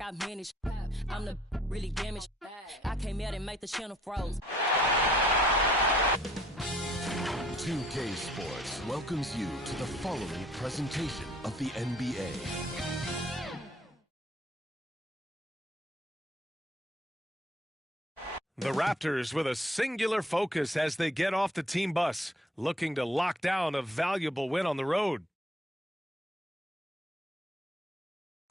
I manage. I'm the really damaged. I came out and made the channel froze. 2K Sports welcomes you to the following presentation of the NBA. The Raptors with a singular focus as they get off the team bus, looking to lock down a valuable win on the road.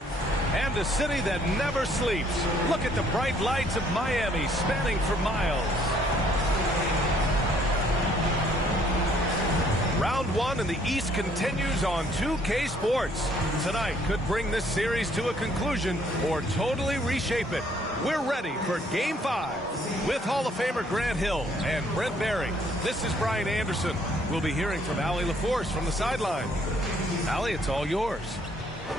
And a city that never sleeps. Look at the bright lights of Miami spanning for miles. Round one in the East continues on 2K Sports. Tonight could bring this series to a conclusion or totally reshape it. We're ready for Game 5 with Hall of Famer Grant Hill and Brent Barry. This is Brian Anderson. We'll be hearing from Allie LaForce from the sideline. Allie, it's all yours.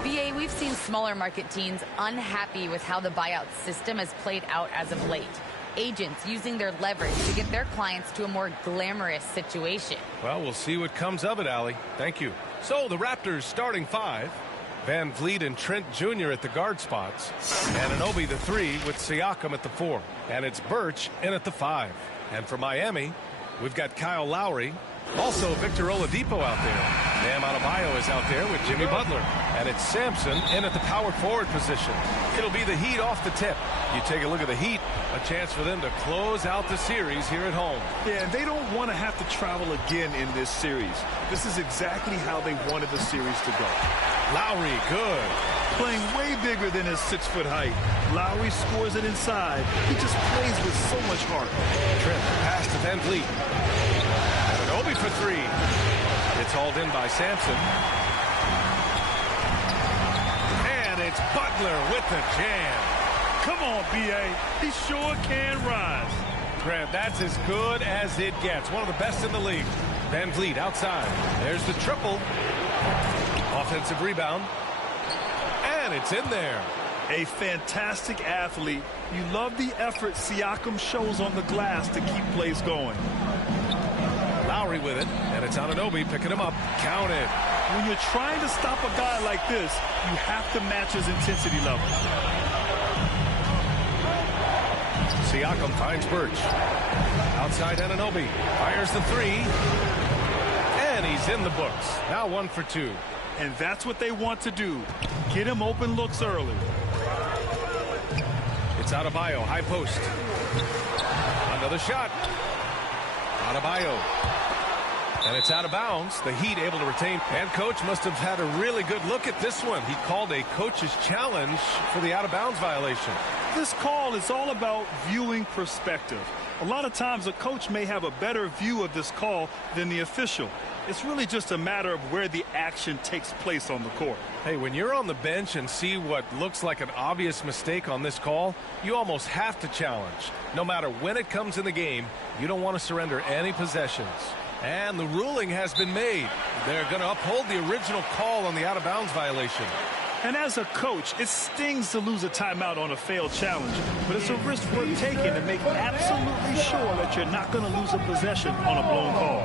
BA, we've seen smaller market teams unhappy with how the buyout system has played out as of late. Agents using their leverage to get their clients to a more glamorous situation. Well, we'll see what comes of it, Allie. Thank you. So the Raptors starting five. Van Vliet and Trent Jr. at the guard spots. Anunoby the 3 with Siakam at the 4. And it's Birch in at the 5. And for Miami, we've got Kyle Lowry. Also Victor Oladipo out there. Bam Adebayo is out there with Jimmy Butler. And it's Sampson in at the power forward position. It'll be the Heat off the tip. You take a look at the Heat, a chance for them to close out the series here at home. Yeah, and they don't want to have to travel again in this series. This is exactly how they wanted the series to go. Lowry, good. Playing way bigger than his 6-foot height. Lowry scores it inside. He just plays with so much heart. Trent, pass to Van Vliet. Anunoby for 3. It's hauled in by Sampson. And it's Butler with the jam. Come on, B.A. He sure can rise. Grant, that's as good as it gets. One of the best in the league. Van Vliet outside. There's the triple. Offensive rebound. And it's in there. A fantastic athlete. You love the effort Siakam shows on the glass to keep plays going. Lowry with it. And it's Anunoby picking him up. Counted. When you're trying to stop a guy like this, you have to match his intensity level. Siakam finds Birch. Outside Anunoby. Fires the 3. And he's in the books. Now 1 for 2. And that's what they want to do. Get him open looks early. It's Adebayo, high post. Another shot. Adebayo. And it's out of bounds. The Heat able to retain. And coach must have had a really good look at this one. He called a coach's challenge for the out-of-bounds violation. This call is all about viewing perspective. A lot of times a coach may have a better view of this call than the official. It's really just a matter of where the action takes place on the court. Hey, when you're on the bench and see what looks like an obvious mistake on this call, you almost have to challenge. No matter when it comes in the game, you don't want to surrender any possessions. And the ruling has been made. They're going to uphold the original call on the out-of-bounds violation. And as a coach, it stings to lose a timeout on a failed challenge, but it's a risk worth taking to make absolutely sure that you're not going to lose a possession on a blown call.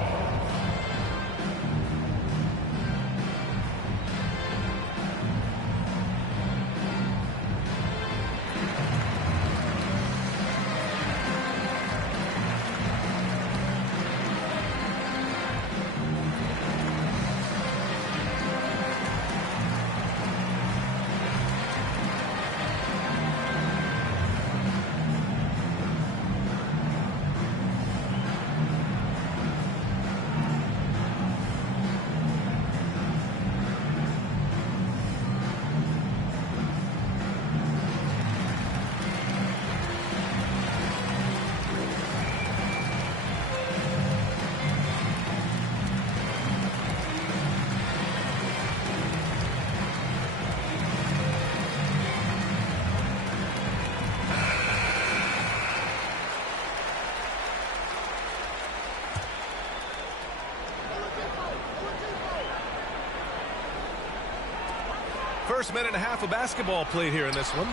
First minute and a half of basketball played here in this one.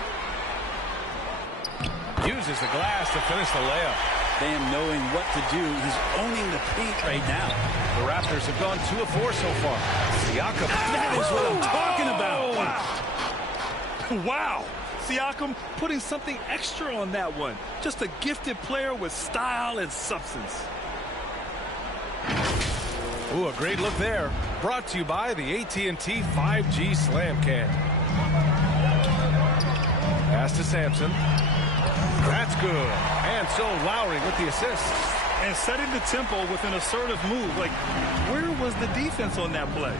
Uses the glass to finish the layup. Bam knowing what to do. He's owning the paint right now. The Raptors have gone 2 of 4 so far. Siakam. That is what I'm talking about. Wow. Wow. Siakam putting something extra on that one. Just a gifted player with style and substance. Ooh, a great look there. Brought to you by the AT&T 5G Slam Cam. Pass to Sampson. That's good. And so Lowry with the assist. And setting the tempo with an assertive move. Like, where was the defense on that play?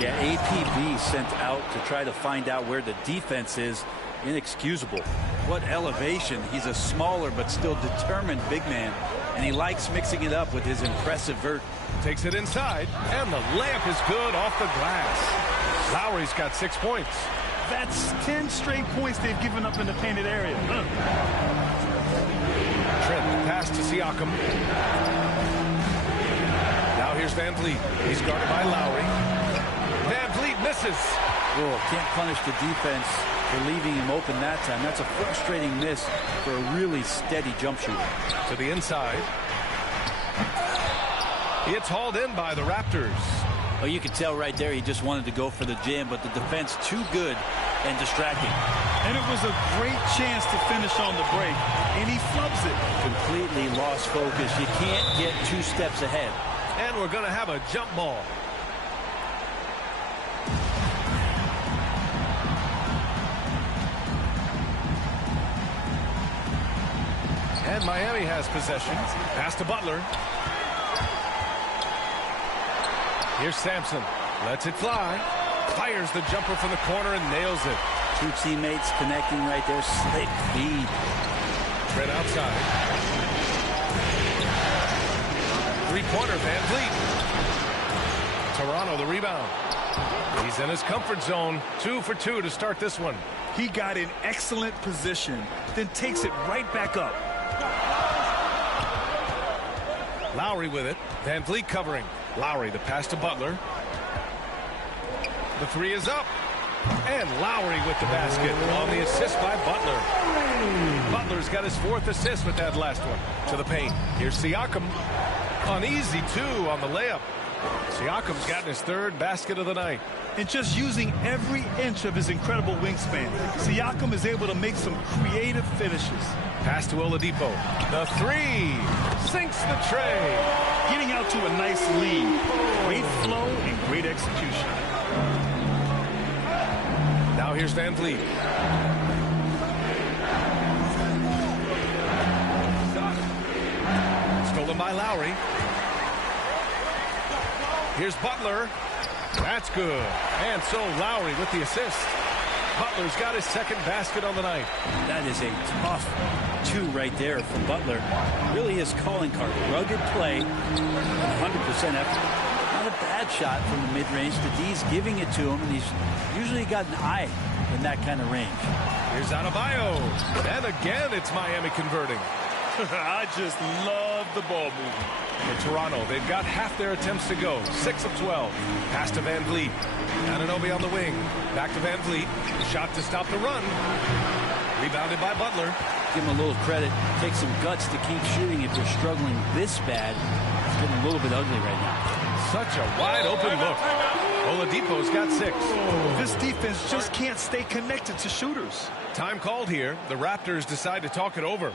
Yeah, APB sent out to try to find out where the defense is. Inexcusable. What elevation. He's a smaller but still determined big man. And he likes mixing it up with his impressive vert. Takes it inside. And the layup is good off the glass. Lowry's got 6 points. That's 10 straight points they've given up in the painted area. Trent, pass to Siakam. Now here's Van Vliet. He's guarded by Lowry. Van Vliet misses. Oh, can't punish the defense for leaving him open that time. That's a frustrating miss for a really steady jump shooter. To the inside. It's hauled in by the Raptors. Oh, you could tell right there he just wanted to go for the jam, but the defense too good and distracting. And it was a great chance to finish on the break, and he flubs it. Completely lost focus. You can't get 2 steps ahead. And we're going to have a jump ball. And Miami has possession. Pass to Butler. Here's Sampson. Lets it fly. Fires the jumper from the corner and nails it. 2 teammates connecting right there. Slick feed. Trent outside. 3-pointer, Van Vliet. Toronto the rebound. He's in his comfort zone. 2 for 2 to start this one. He got in excellent position, then takes it right back up. Lowry with it. Van Vliet covering. Lowry, the pass to Butler. The 3 is up. And Lowry with the basket on the assist by Butler. Butler's got his 4th assist with that last one. To the paint. Here's Siakam. An easy 2 on the layup. Siakam's gotten his 3rd basket of the night. And just using every inch of his incredible wingspan, Siakam is able to make some creative finishes. Pass to Oladipo. The 3 sinks the tray. Getting out to a nice lead. Great flow and great execution. Now here's Van Vliet. Stolen by Lowry. Here's Butler. That's good. And so Lowry with the assist. Butler's got his 2nd basket on the night. That is a tough 2 right there for Butler. Really his calling card. Rugged play, 100% effort. Not a bad shot from the mid-range. The D's giving it to him, and he's usually got an eye in that kind of range. Here's Adebayo. And again, it's Miami converting. I just love the ball movement. For Toronto, they've got half their attempts to go. 6 of 12. Pass to Van Vliet. Anunoby on the wing. Back to Van Vliet. Shot to stop the run. Rebounded by Butler. Give him a little credit. Take some guts to keep shooting if you're struggling this bad. It's getting a little bit ugly right now. Such a wide open look. Oladipo's got 6. This defense just can't stay connected to shooters. Time called here. The Raptors decide to talk it over.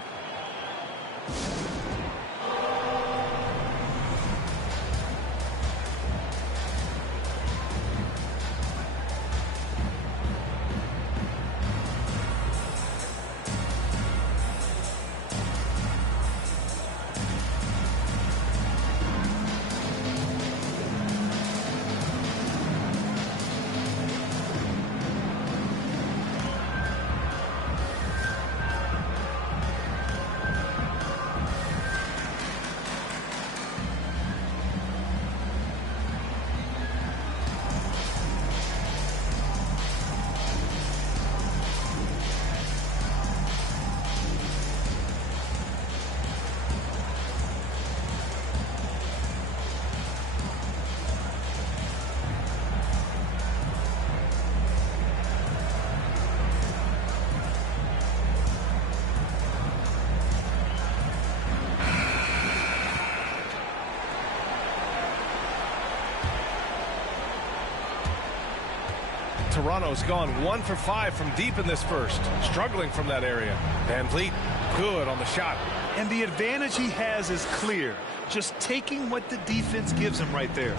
Toronto's gone 1 for 5 from deep in this first. Struggling from that area. Van Vliet, good on the shot. And the advantage he has is clear. Just taking what the defense gives him right there.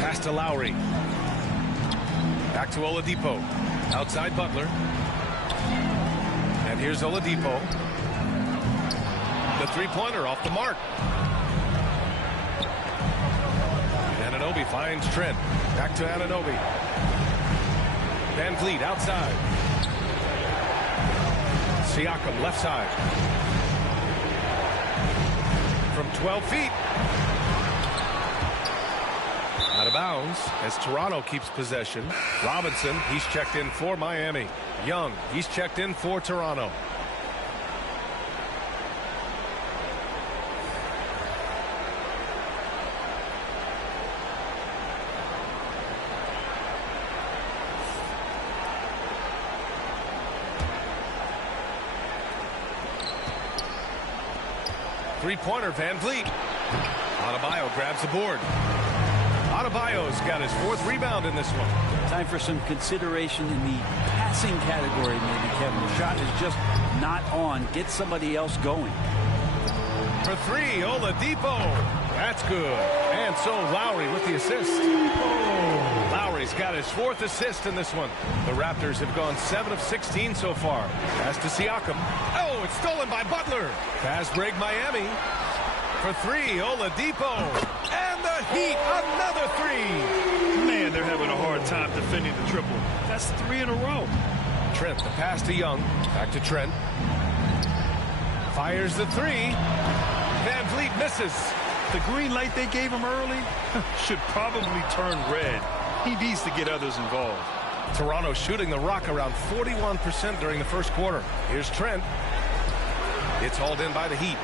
Pass to Lowry. Back to Oladipo. Outside Butler. And here's Oladipo. The three-pointer off the mark. Anunoby finds Trent. Back to Anunoby. Van Vliet outside. Siakam left side. From 12 feet. Out of bounds as Toronto keeps possession. Robinson, he's checked in for Miami. Young, he's checked in for Toronto. Three-pointer, Van Vliet. Adebayo grabs the board. Adebayo's got his 4th rebound in this one. Time for some consideration in the passing category, maybe, Kevin. The shot is just not on. Get somebody else going. For 3, Oladipo. That's good. And so Lowry with the assist. Lowry's got his 4th assist in this one. The Raptors have gone 7 of 16 so far. Pass to Siakam. Oh, it's stolen by Butler. Fast break Miami. For 3, Oladipo. And the Heat, another 3. Man, they're having a hard time defending the triple. That's 3 in a row. Trent, the pass to Young. Back to Trent. Fires the 3. Van Vliet misses. The green light they gave him early should probably turn red. He needs to get others involved. Toronto shooting the rock around 41% during the first quarter. Here's Trent. It's hauled in by the Heat.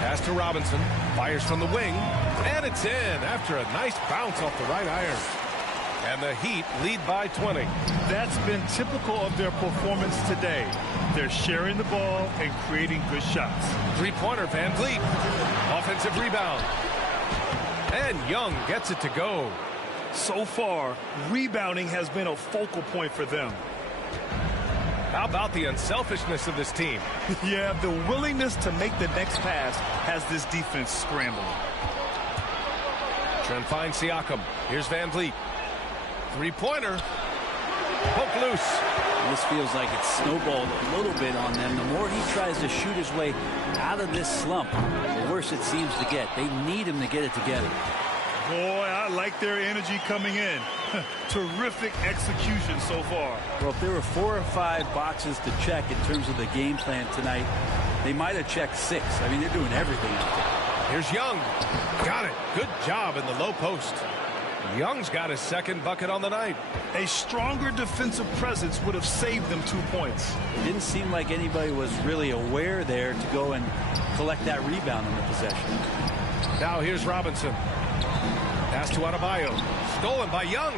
Pass to Robinson. Fires from the wing. And it's in after a nice bounce off the right iron. And the Heat lead by 20. That's been typical of their performance today. They're sharing the ball and creating good shots. Three-pointer, Van Vliet. Offensive rebound. And Young gets it to go. So far, rebounding has been a focal point for them. How about the unselfishness of this team? Yeah, the willingness to make the next pass has this defense scrambling. Trent finds Siakam. Here's Van Vliet. Three-pointer. Poke loose. This feels like it's snowballed a little bit on them. The more he tries to shoot his way out of this slump, the worse it seems to get. They need him to get it together. Boy, I like their energy coming in. Terrific execution so far. Well, if there were 4 or 5 boxes to check in terms of the game plan tonight, they might have checked 6. I mean, they're doing everything out there. Here's Young. Got it. Good job in the low post. Young's got his 2nd bucket on the night. A stronger defensive presence would have saved them 2 points. It didn't seem like anybody was really aware there to go and collect that rebound on the possession. Now here's Robinson. Pass to Adebayo. Stolen by Young.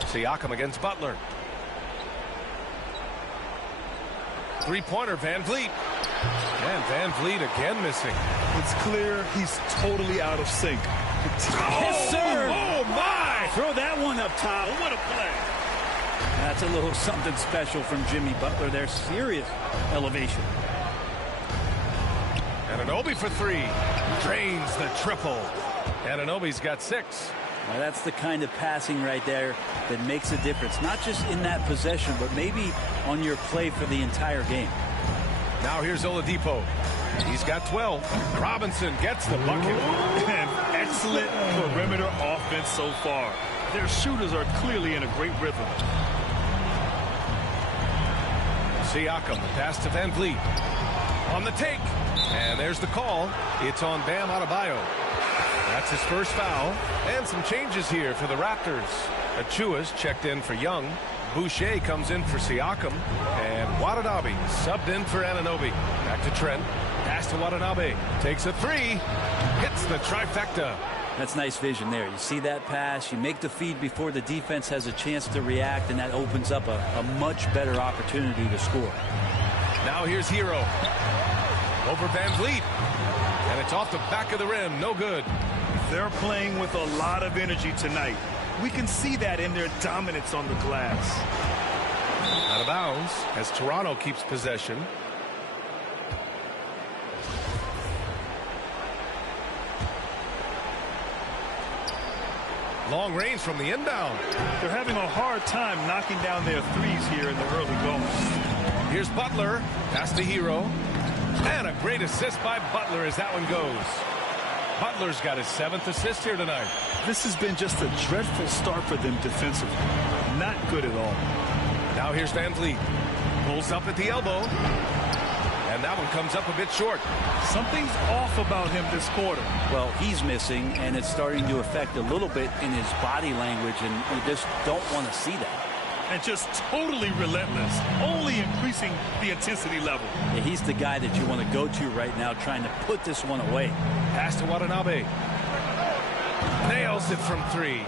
Siakam against Butler. Three-pointer, Van Vliet. And Van Vliet again missing. It's clear he's totally out of sync. Yes, sir. Oh, my. Throw that one up top. What a play. That's a little something special from Jimmy Butler there. Serious elevation. Anunoby for 3. Drains the triple. Anunoby's got 6. Now that's the kind of passing right there that makes a difference. Not just in that possession, but maybe on your play for the entire game. Now here's Oladipo. He's got 12. Robinson gets the bucket. And excellent perimeter offense so far. Their shooters are clearly in a great rhythm. Siakam, the pass to Van Vliet. On the take. And there's the call. It's on Bam Adebayo. That's his first foul. And some changes here for the Raptors. Achua's checked in for Young. Boucher comes in for Siakam. And Watanabe subbed in for Anunoby. Back to Trent. Pass to Watanabe. Takes a 3. Hits the trifecta. That's nice vision there. You see that pass. You make the feed before the defense has a chance to react, and that opens up a much better opportunity to score. Now here's Hero. Over Van Vliet. And it's off the back of the rim. No good. They're playing with a lot of energy tonight. We can see that in their dominance on the glass. Out of bounds as Toronto keeps possession. Long range from the inbound. They're having a hard time knocking down their threes here in the early going. Here's Butler. Pass to Hero. And a great assist by Butler as that one goes. Butler's got his 7th assist here tonight. This has been just a dreadful start for them defensively. Not good at all. Now here's Van Vliet. Pulls up at the elbow. And that one comes up a bit short. Something's off about him this quarter. Well, he's missing, and it's starting to affect a little bit in his body language, and you just don't want to see that. And just totally relentless, only increasing the intensity level. Yeah, he's the guy that you want to go to right now, trying to put this one away. Pass to Watanabe. Nails it from 3.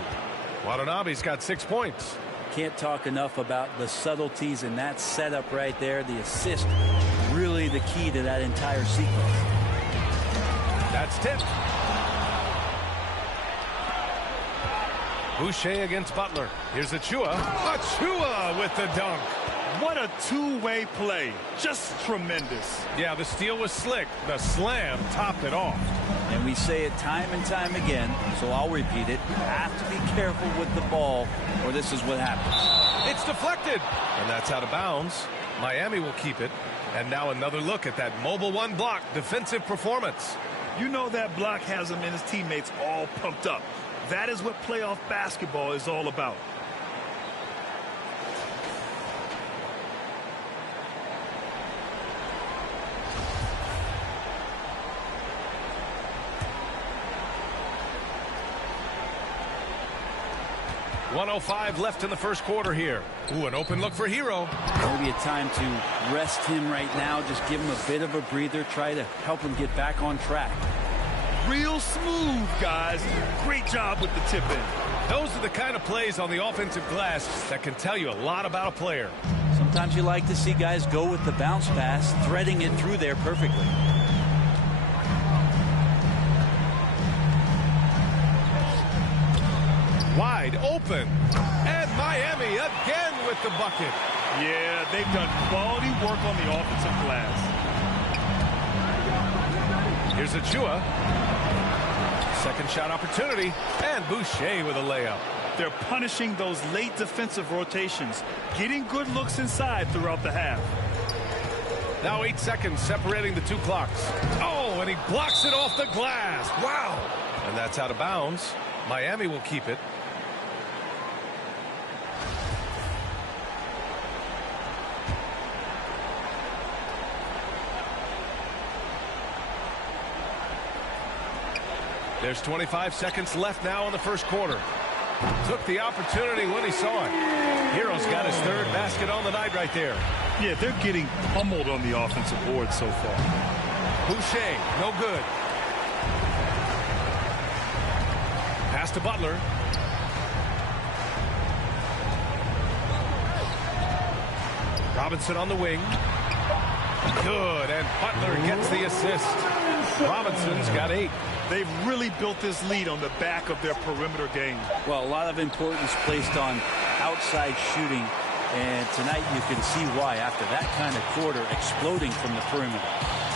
Watanabe's got 6 points. Can't talk enough about the subtleties in that setup right there. The assist, really the key to that entire sequence. That's tipped. Boucher against Butler. Here's Achua. Achua with the dunk. What a two-way play. Just tremendous. Yeah, the steal was slick. The slam topped it off. And we say it time and time again, so I'll repeat it. You have to be careful with the ball, or this is what happens. It's deflected. And that's out of bounds. Miami will keep it. And now another look at that mobile 1 block defensive performance. You know that block has him and his teammates all pumped up. That is what playoff basketball is all about. .105 left in the first quarter here. Ooh, an open look for Hero. Maybe a time to rest him right now. Just give him a bit of a breather. Try to help him get back on track. Real smooth, guys. Great job with the tip-in. Those are the kind of plays on the offensive glass that can tell you a lot about a player. Sometimes you like to see guys go with the bounce pass, threading it through there perfectly. Wide open. And Miami again with the bucket. Yeah, they've done quality work on the offensive glass. Here's Achua. Second shot opportunity. And Boucher with a layup. They're punishing those late defensive rotations, getting good looks inside throughout the half. Now 8 seconds separating the 2 clocks. Oh, and he blocks it off the glass. Wow. And that's out of bounds. Miami will keep it. There's 25 seconds left now in the first quarter. Took the opportunity when he saw it. Hero's got his 3rd basket on the night right there. Yeah, they're getting pummeled on the offensive board so far. Boucher, no good. Pass to Butler. Robinson on the wing. Good, and Butler gets the assist. Robinson's got 8. They've really built this lead on the back of their perimeter game. Well, a lot of importance placed on outside shooting, and tonight you can see why after that kind of quarter exploding from the perimeter.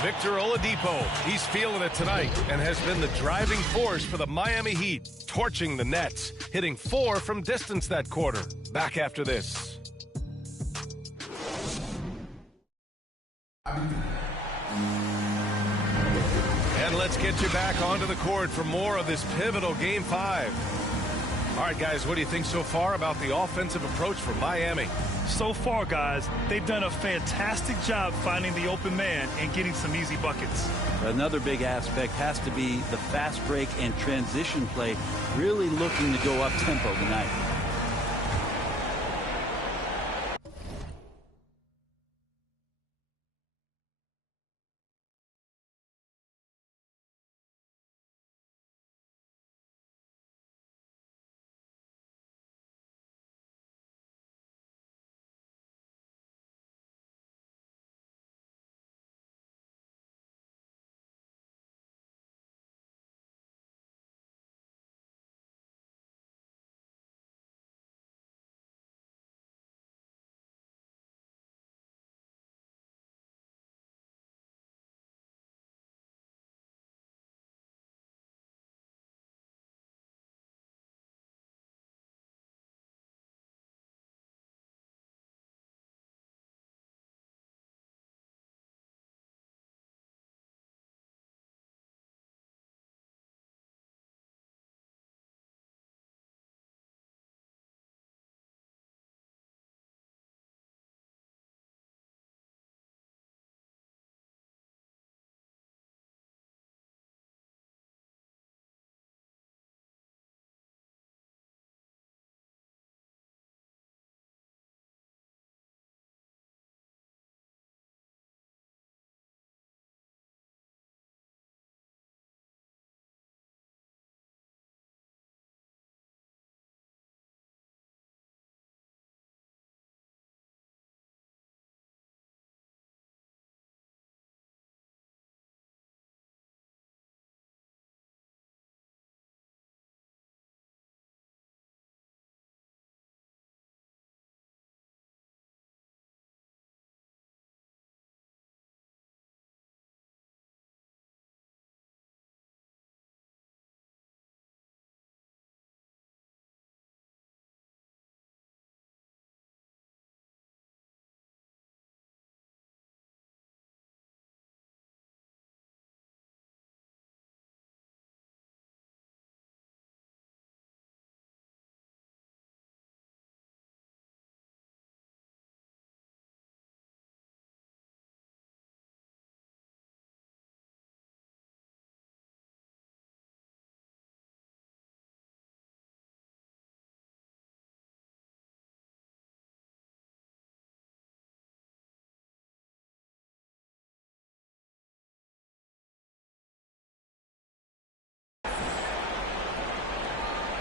Victor Oladipo, he's feeling it tonight and has been the driving force for the Miami Heat, torching the Nets, hitting 4 from distance that quarter. Back after this. And let's get you back onto the court for more of this pivotal Game 5. All right, guys, what do you think so far about the offensive approach for Miami? So far, guys, they've done a fantastic job finding the open man and getting some easy buckets. Another big aspect has to be the fast break and transition play, really looking to go up tempo tonight.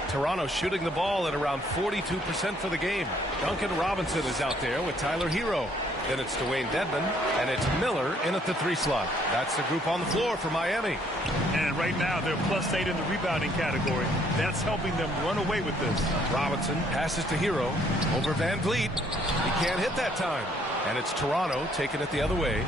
Toronto shooting the ball at around 42% for the game. Duncan Robinson is out there with Tyler Hero. Then it's Dwayne Dedmon, and it's Miller in at the 3 slot. That's the group on the floor for Miami. And right now, they're +8 in the rebounding category. That's helping them run away with this. Robinson passes to Hero over Van Vliet. He can't hit that time. And it's Toronto taking it the other way.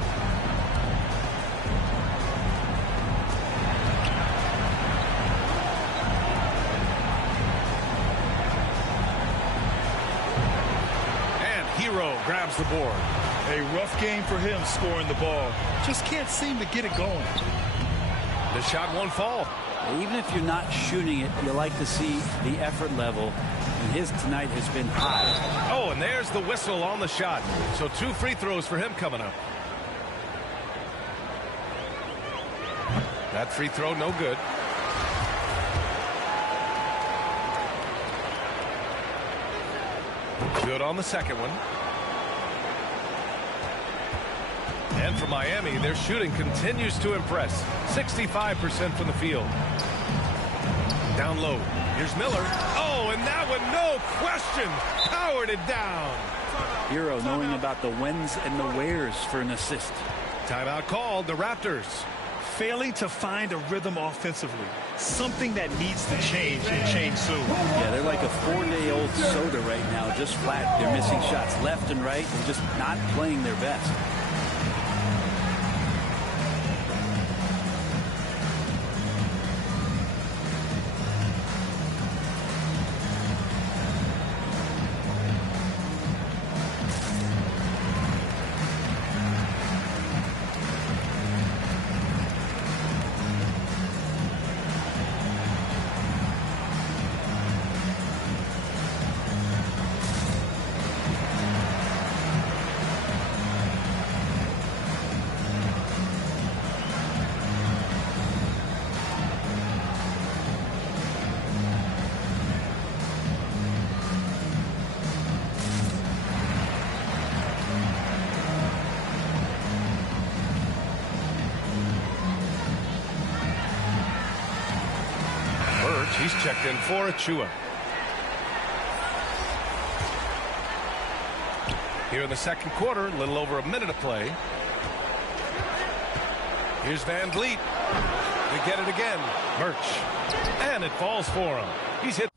Hero grabs the board. A rough game for him scoring the ball. Just can't seem to get it going. The shot won't fall. Even if you're not shooting it, you like to see the effort level. And his tonight has been high. Oh, and there's the whistle on the shot. So 2 free throws for him coming up. That free throw no good. Good on the second one. And for Miami, their shooting continues to impress. 65% from the field. Down low. Here's Miller. Oh, and that one, no question, powered it down. Hero knowing about the whens and the wheres for an assist. Timeout called, the Raptors. Failing to find a rhythm offensively. Something that needs to change and change soon. Yeah, they're like a 4-day-old soda right now, just flat. They're missing shots left and right and just not playing their best. He's checked in for Achua. Here in the second quarter, a little over a minute of play. Here's Van Vliet. They get it again. Birch. And it falls for him. He's hit.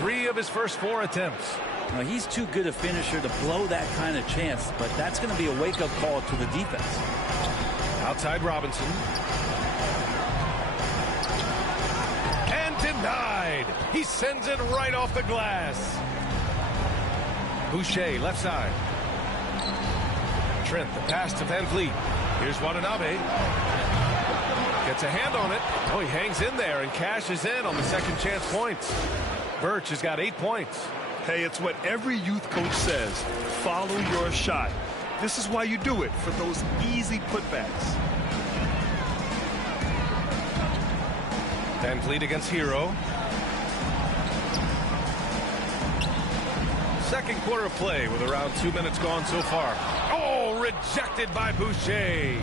Three of his first 4 attempts. Now, he's too good a finisher to blow that kind of chance, but that's going to be a wake-up call to the defense. Outside Robinson. And denied. He sends it right off the glass. Boucher, left side. Trent, the pass to Van Vliet. Here's Watanabe. Gets a hand on it. Oh, he hangs in there and cashes in on the second chance points. Birch has got 8 points. Hey, it's what every youth coach says. Follow your shot. This is why you do it, for those easy putbacks. Van Vliet against Hero. Second quarter of play with around 2 minutes gone so far. Oh, rejected by Boucher.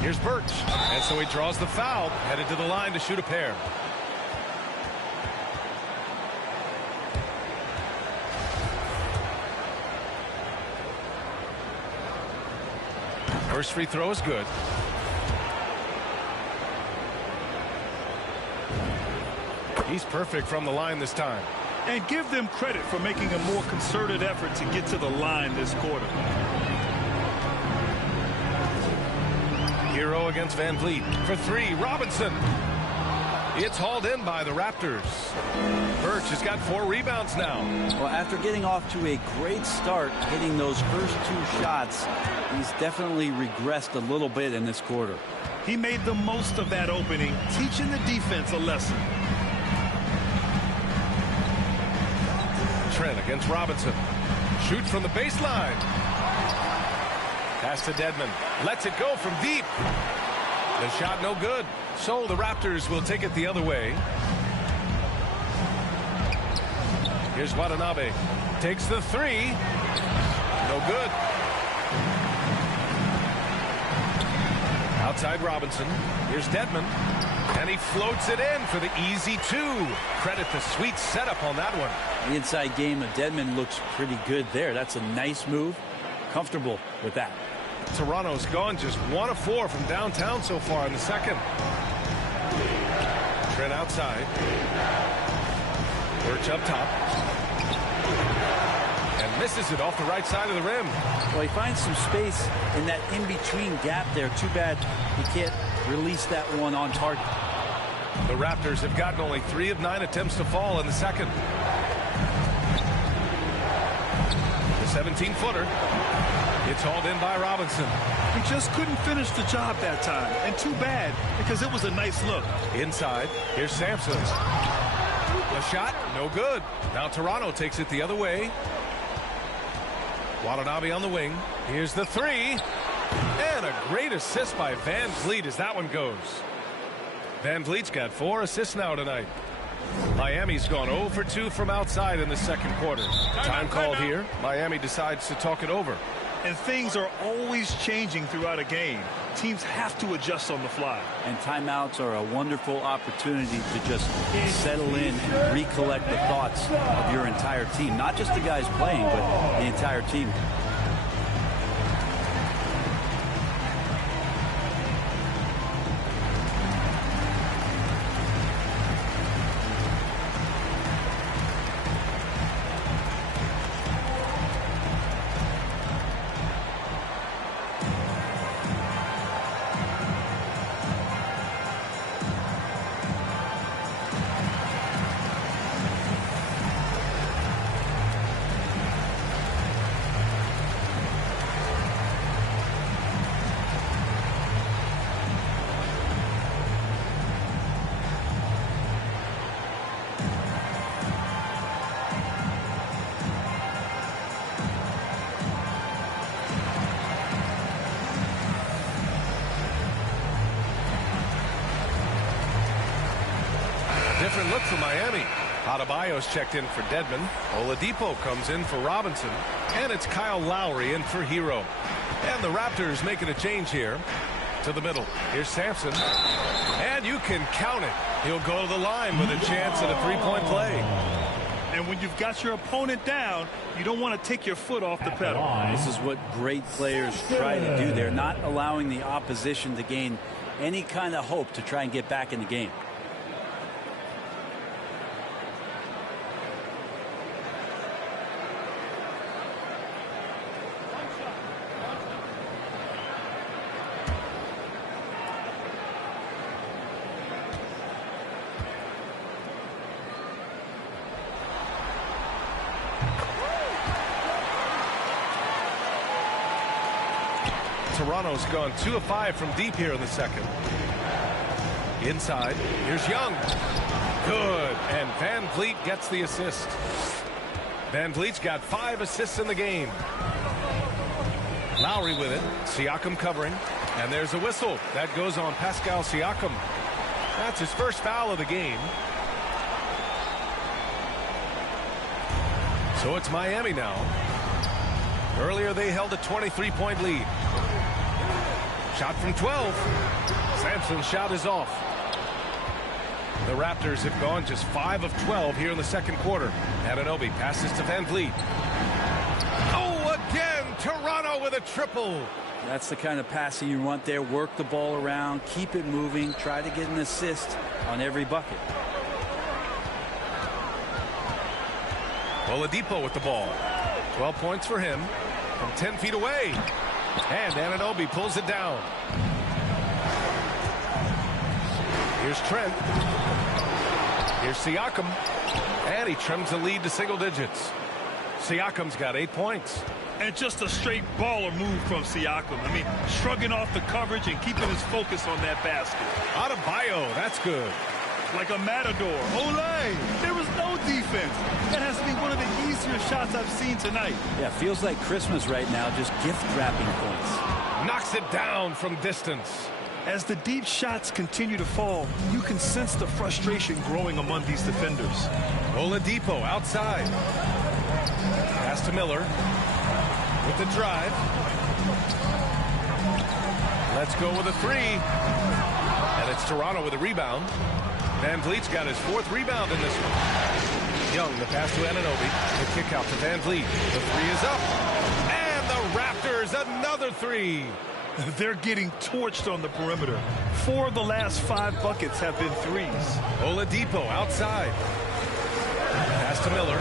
Here's Birch. And so he draws the foul, headed to the line to shoot a pair. First free throw is good. He's perfect from the line this time. And give them credit for making a more concerted effort to get to the line this quarter. Hero against Van Vliet. For three, Robinson. It's hauled in by the Raptors. Birch has got 4 rebounds now. Well, after getting off to a great start, hitting those first 2 shots, he's definitely regressed a little bit in this quarter. He made the most of that opening, teaching the defense a lesson. Trent against Robinson. Shoots from the baseline. Pass to Dedmon. Lets it go from deep. The shot no good. So the Raptors will take it the other way. Here's Watanabe. Takes the 3. No good. Outside Robinson. Here's Dedmon. And he floats it in for the easy 2. Credit the sweet setup on that one. The inside game of Dedmon looks pretty good there. That's a nice move. Comfortable with that. Toronto's gone just 1 of 4 from downtown so far in the second. Trent outside. Birch up top. And misses it off the right side of the rim. Well, he finds some space in that in-between gap there. Too bad he can't release that one on target. The Raptors have gotten only 3 of 9 attempts to fall in the second. The 17-footer. It's hauled in by Robinson. He just couldn't finish the job that time. And too bad, because it was a nice look. Inside. Here's Sampson. The shot, no good. Now Toronto takes it the other way. Watanabe on the wing. Here's the 3. And a great assist by Van Vliet as that one goes. Van Vliet's got 4 assists now tonight. Miami's gone 0 for 2 from outside in the second quarter. Time called here. Miami decides to talk it over. And things are always changing throughout a game. Teams have to adjust on the fly. And timeouts are a wonderful opportunity to just settle in and recollect the thoughts of your entire team. Not just the guys playing, but the entire team. Different look for Miami. Adebayo's checked in for Dedmon. Oladipo comes in for Robinson. And it's Kyle Lowry in for Hero. And the Raptors making a change here. To the middle. Here's Sampson. And you can count it. He'll go to the line with a chance at a 3-point play. And when you've got your opponent down, you don't want to take your foot off the pedal. This is what great players try to do. They're not allowing the opposition to gain any kind of hope to try and get back in the game. Toronto's gone 2 of 5 from deep here in the second. Inside. Here's Young. Good. And Van Vliet gets the assist. Van Vliet's got 5 assists in the game. Lowry with it. Siakam covering. And there's a whistle. That goes on Pascal Siakam. That's his first foul of the game. So it's Miami now. Earlier they held a 23-point lead. Shot from 12. Sampson's shot is off. The Raptors have gone just 5 of 12 here in the second quarter. Anunoby passes to Van Vliet. Oh, again, Toronto with a triple. That's the kind of passing you want there. Work the ball around, keep it moving, try to get an assist on every bucket. Oladipo with the ball. 12 points for him from 10 feet away. And Anunoby pulls it down. Here's Trent. Here's Siakam. And he trims the lead to single digits. Siakam's got 8 points. And just a straight baller move from Siakam. I mean, shrugging off the coverage and keeping his focus on that basket. Adebayo, that's good. Like a matador. Olay! There was no defense. That has to be one of the easier shots I've seen tonight. Yeah, feels like Christmas right now, just gift wrapping points. Knocks it down from distance. As the deep shots continue to fall, you can sense the frustration growing among these defenders. Oladipo outside. Pass to Miller with the drive. Let's go with a three. And it's Toronto with a rebound. Van Vliet's got his 4th rebound in this one. Young, the pass to Anunoby. The kick out to Van Vliet. The three is up. And the Raptors, another three. They're getting torched on the perimeter. 4 of the last 5 buckets have been threes. Oladipo outside. Pass to Miller.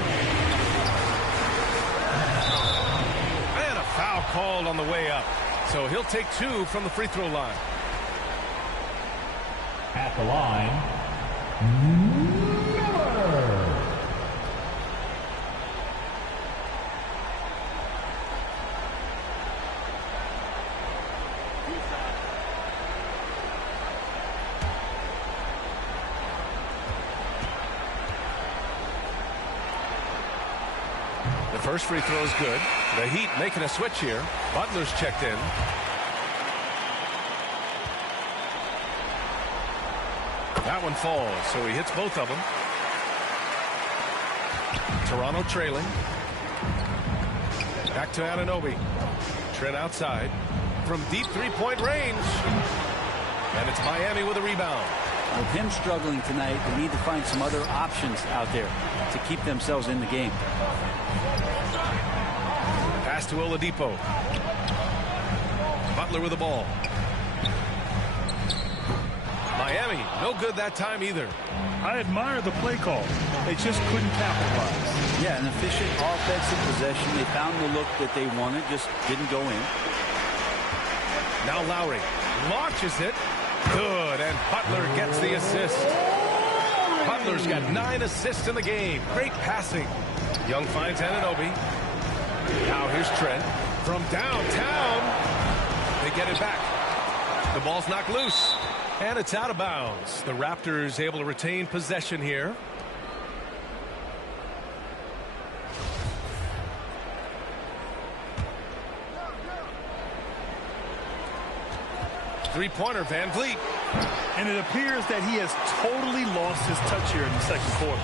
And a foul called on the way up. So he'll take 2 from the free throw line. At the line, Miller. The first free throw is good. The Heat making a switch here. Butler's checked in. That one falls, so he hits both of them. Toronto trailing. Back to Anunoby. Trent outside. From deep three-point range. And it's Miami with a rebound. With him struggling tonight, they need to find some other options out there to keep themselves in the game. Pass to Oladipo. Butler with the ball. Miami, no good that time either. I admire the play call. They just couldn't capitalize. Yeah, an efficient offensive possession. They found the look that they wanted, just didn't go in. Now Lowry launches it. Good, and Butler gets the assist. Butler's got 9 assists in the game. Great passing. Young finds Anunoby. Now here's Trent. From downtown, they get it back. The ball's knocked loose. And it's out of bounds. The Raptors able to retain possession here. Three-pointer, Van Vliet. And it appears that he has totally lost his touch here in the second quarter.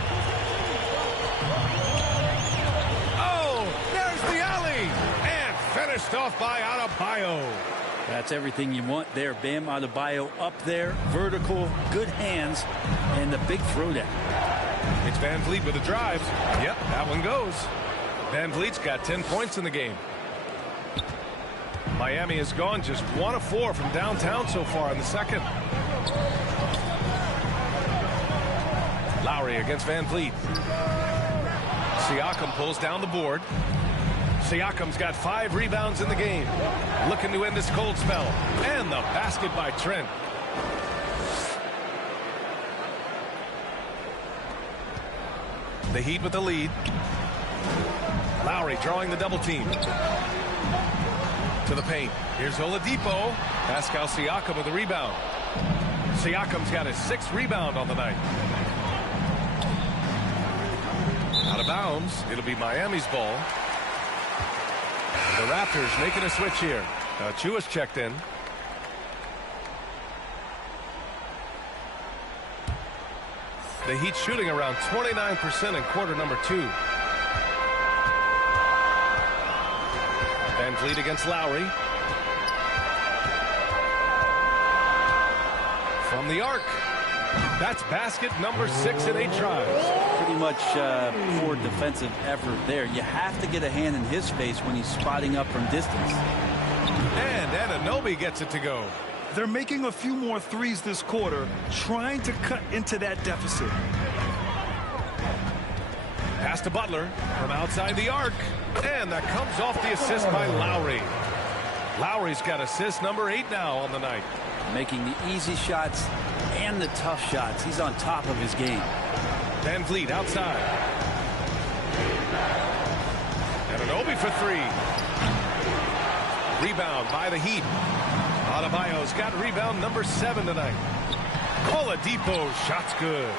Oh, there's the alley. And finished off by Adebayo. That's everything you want there. Bam Adebayo up there, vertical, good hands, and the big throwdown. It's Van Vliet with a drive. Yep, that one goes. Van Vliet's got 10 points in the game. Miami has gone just 1 of 4 from downtown so far in the second. Lowry against Van Vliet. Siakam pulls down the board. Siakam's got 5 rebounds in the game. Looking to end this cold spell. And the basket by Trent. The Heat with the lead. Lowry drawing the double team. To the paint. Here's Oladipo. Pascal Siakam with the rebound. Siakam's got his 6th rebound on the night. Out of bounds. It'll be Miami's ball. The Raptors making a switch here. Chua's checked in. The Heat shooting around 29% in quarter number 2. Van Vliet against Lowry. From the arc. That's basket number 6 in 8 tries. Pretty much poor defensive effort there. You have to get a hand in his face when he's spotting up from distance. And Anunoby gets it to go. They're making a few more threes this quarter, trying to cut into that deficit. Pass to Butler from outside the arc. And that comes off the assist by Lowry. Lowry's got assist number 8 now on the night. Making the easy shots and the tough shots. He's on top of his game. Van Vliet outside. Anunoby for 3. Rebound by the Heat. Adebayo's got rebound number 7 tonight. Oladipo, shot's good.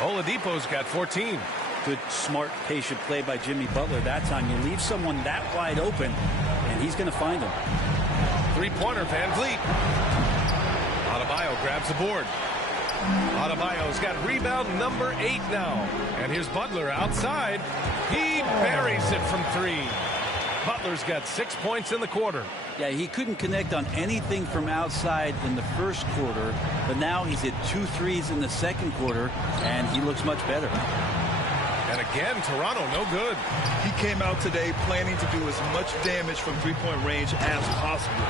Oladipo's got 14. Good, smart, patient play by Jimmy Butler that time. You leave someone that wide open, and he's going to find him. Three-pointer, Van Vliet. Adebayo grabs the board. Adebayo's got rebound number 8 now. And here's Butler outside. He buries it from 3. Butler's got 6 points in the quarter. Yeah, he couldn't connect on anything from outside in the first quarter, but now he's hit 2 threes in the second quarter, and he looks much better. And again, Toronto no good. He came out today planning to do as much damage from three-point range as possible.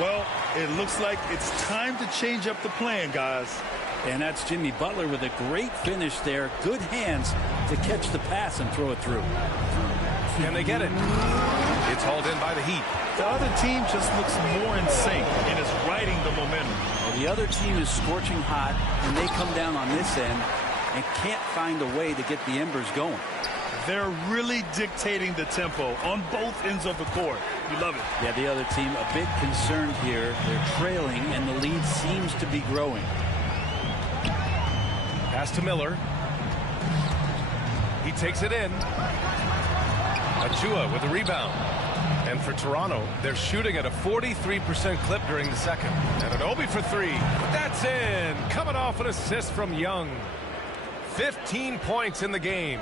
Well, it looks like it's time to change up the plan, guys. And that's Jimmy Butler with a great finish there. Good hands to catch the pass and throw it through. Can they get it? It's hauled in by the Heat. The other team just looks more in sync and is riding the momentum. Well, the other team is scorching hot, and they come down on this end and can't find a way to get the embers going. They're really dictating the tempo on both ends of the court. You love it. Yeah, the other team a bit concerned here. They're trailing, and the lead seems to be growing. Pass to Miller. He takes it in. Achua with the rebound. And for Toronto, they're shooting at a 43% clip during the second. And Anunoby for 3. That's in. Coming off an assist from Young. 15 points in the game.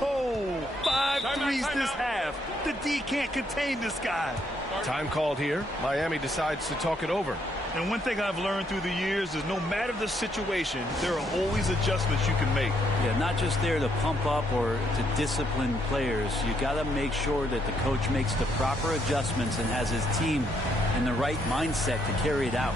Oh, 5 threes this half. The D can't contain this guy. Time called here. Miami decides to talk it over. And one thing I've learned through the years is no matter the situation, there are always adjustments you can make. Yeah, not just there to pump up or to discipline players. You got to make sure that the coach makes the proper adjustments and has his team in the right mindset to carry it out.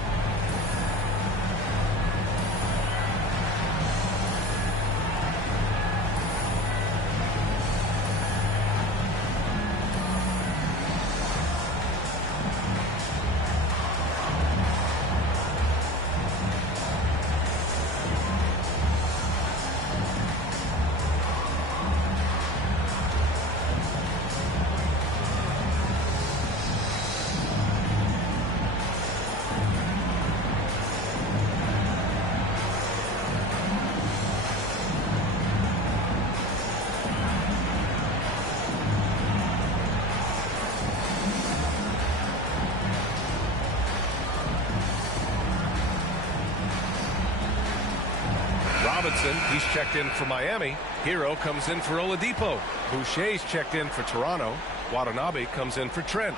He's checked in for Miami. Hero comes in for Oladipo. Boucher's checked in for Toronto. Watanabe comes in for Trent.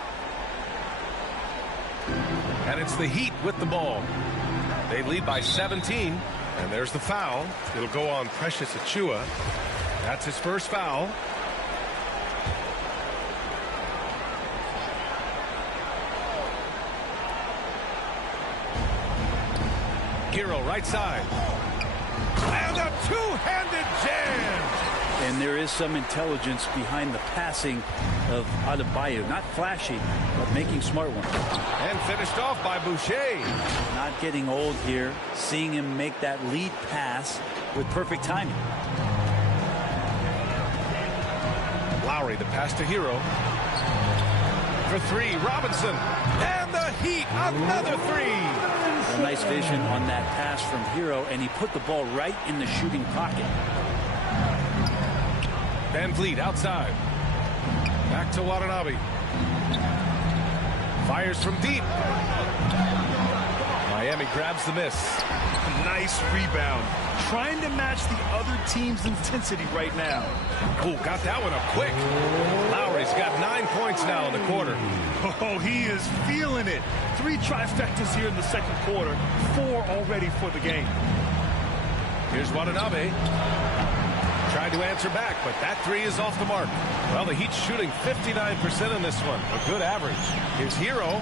And it's the Heat with the ball. They lead by 17. And there's the foul. It'll go on Precious Achua. That's his first foul. Hero right side. And a two-handed jam. And there is some intelligence behind the passing of Adebayo. Not flashy, but making smart ones. And finished off by Boucher. Not getting old here. Seeing him make that lead pass with perfect timing. Lowry, the pass to Hero. For 3, Robinson. And the Heat, another 3. A nice vision on that pass from Hero, and he put the ball right in the shooting pocket. Van Vliet outside. Back to Watanabe. Fires from deep. Miami grabs the miss. Nice rebound. Trying to match the other team's intensity right now. Oh, got that one up quick. Lowry's got 9 points now in the quarter. Oh, he is feeling it. 3 trifectas here in the second quarter. 4 already for the game. Here's Watanabe. Tried to answer back, but that 3 is off the mark. Well, the Heat's shooting 59% in this one. A good average. Here's Hero.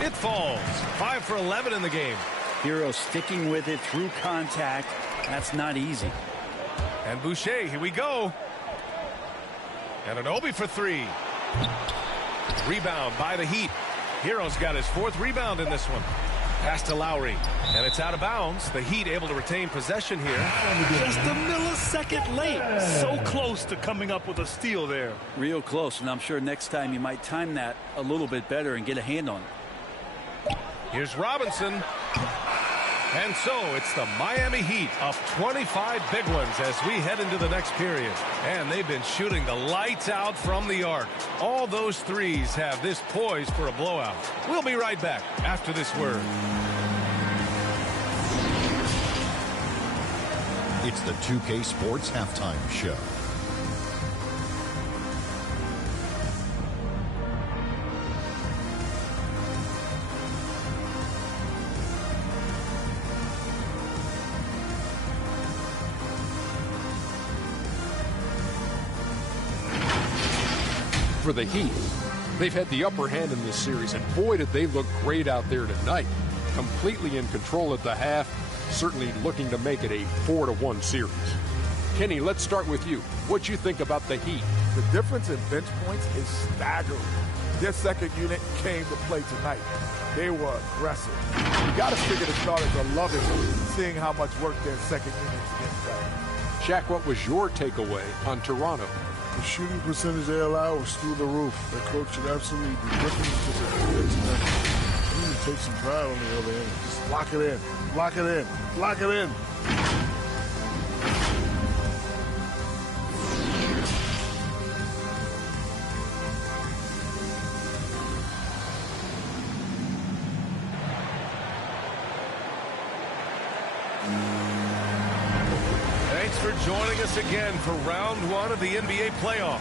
It falls. 5 for 11 in the game. Hero sticking with it through contact. That's not easy. And Boucher, here we go. And an Obi for 3. Rebound by the Heat. Hero's got his 4th rebound in this one. Pass to Lowry. And it's out of bounds. The Heat able to retain possession here. Just a millisecond late. So close to coming up with a steal there. Real close, and I'm sure next time you might time that a little bit better and get a hand on it. Here's Robinson. And so it's the Miami Heat up 25 big ones as we head into the next period. And they've been shooting the lights out from the arc. All those threes have this poised for a blowout. We'll be right back after this word. It's the 2K Sports Halftime Show. For the Heat, they've had the upper hand in this series, and boy did they look great out there tonight. Completely in control at the half, certainly looking to make it a 4-1 series. Kenny, let's start with you. What you think about the Heat? The difference in bench points is staggering. Their second unit came to play tonight. They were aggressive. You got to figure the starters are loving seeing how much work their second units get done. Shaq, what was your takeaway on Toronto? The shooting percentage they allow was through the roof. Their coach should absolutely be looking into the they need to take some pride on the other end. Just lock it in. Lock it in. Lock it in. Thanks for joining us again for round 1 of the NBA playoffs.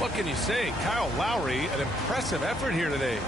What can you say? Kyle Lowry, an impressive effort here today.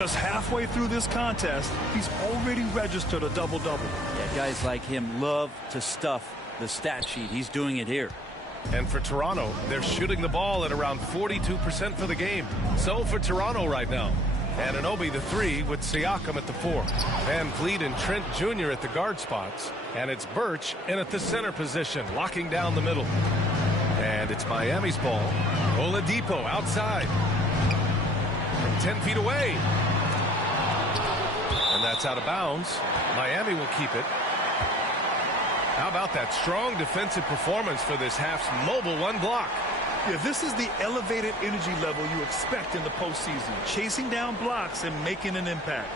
Just halfway through this contest, he's already registered a double-double. Yeah, guys like him love to stuff the stat sheet. He's doing it here. And for Toronto, they're shooting the ball at around 42% for the game. So for Toronto right now, Anunoby the 3 with Siakam at the 4. Van Vliet and Trent Jr. at the guard spots. And it's Birch in at the center position, locking down the middle. And it's Miami's ball. Oladipo outside. From 10 feet away. And that's out of bounds. Miami will keep it. How about that strong defensive performance for this half's mobile one block? Yeah, this is the elevated energy level you expect in the postseason. Chasing down blocks and making an impact.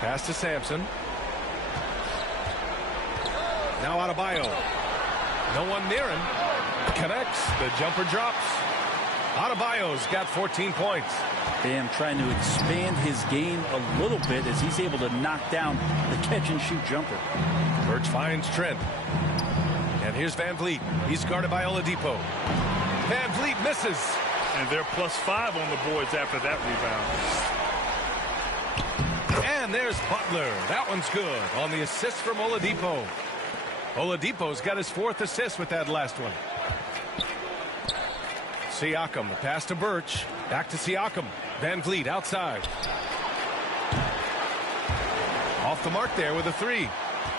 Pass to Sampson. Now Adebayo. No one near him. Connects. The jumper drops. Adebayo's got 14 points. Bam trying to expand his game a little bit as he's able to knock down the catch-and-shoot jumper. Birch finds Trent. And here's Van Vliet. He's guarded by Oladipo. Van Vliet misses. And they're +5 on the boards after that rebound. And there's Butler. That one's good on the assist from Oladipo. Oladipo's got his 4th assist with that last one. Siakam, the pass to Birch. Back to Siakam. Van Vliet outside. Off the mark there with a 3.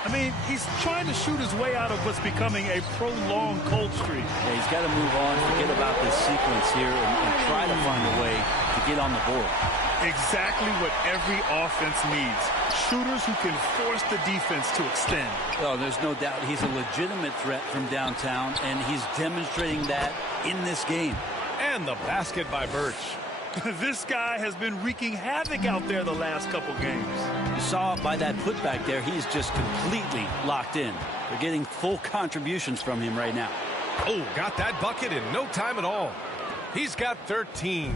I mean, he's trying to shoot his way out of what's becoming a prolonged cold streak. Yeah, he's got to move on, forget about this sequence here, and try to find a way to get on the board. Exactly what every offense needs. Shooters who can force the defense to extend. Oh, there's no doubt he's a legitimate threat from downtown, and he's demonstrating that in this game. And the basket by Birch. This guy has been wreaking havoc out there the last couple games. You saw by that putback there, he's just completely locked in. They're getting full contributions from him right now. Oh, got that bucket in no time at all. He's got 13.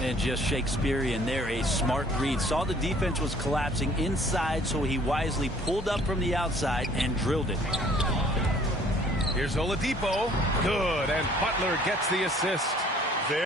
And just Shakespearean there, a smart read. Saw the defense was collapsing inside, so he wisely pulled up from the outside and drilled it. Here's Oladipo. Good, and Butler gets the assist. There.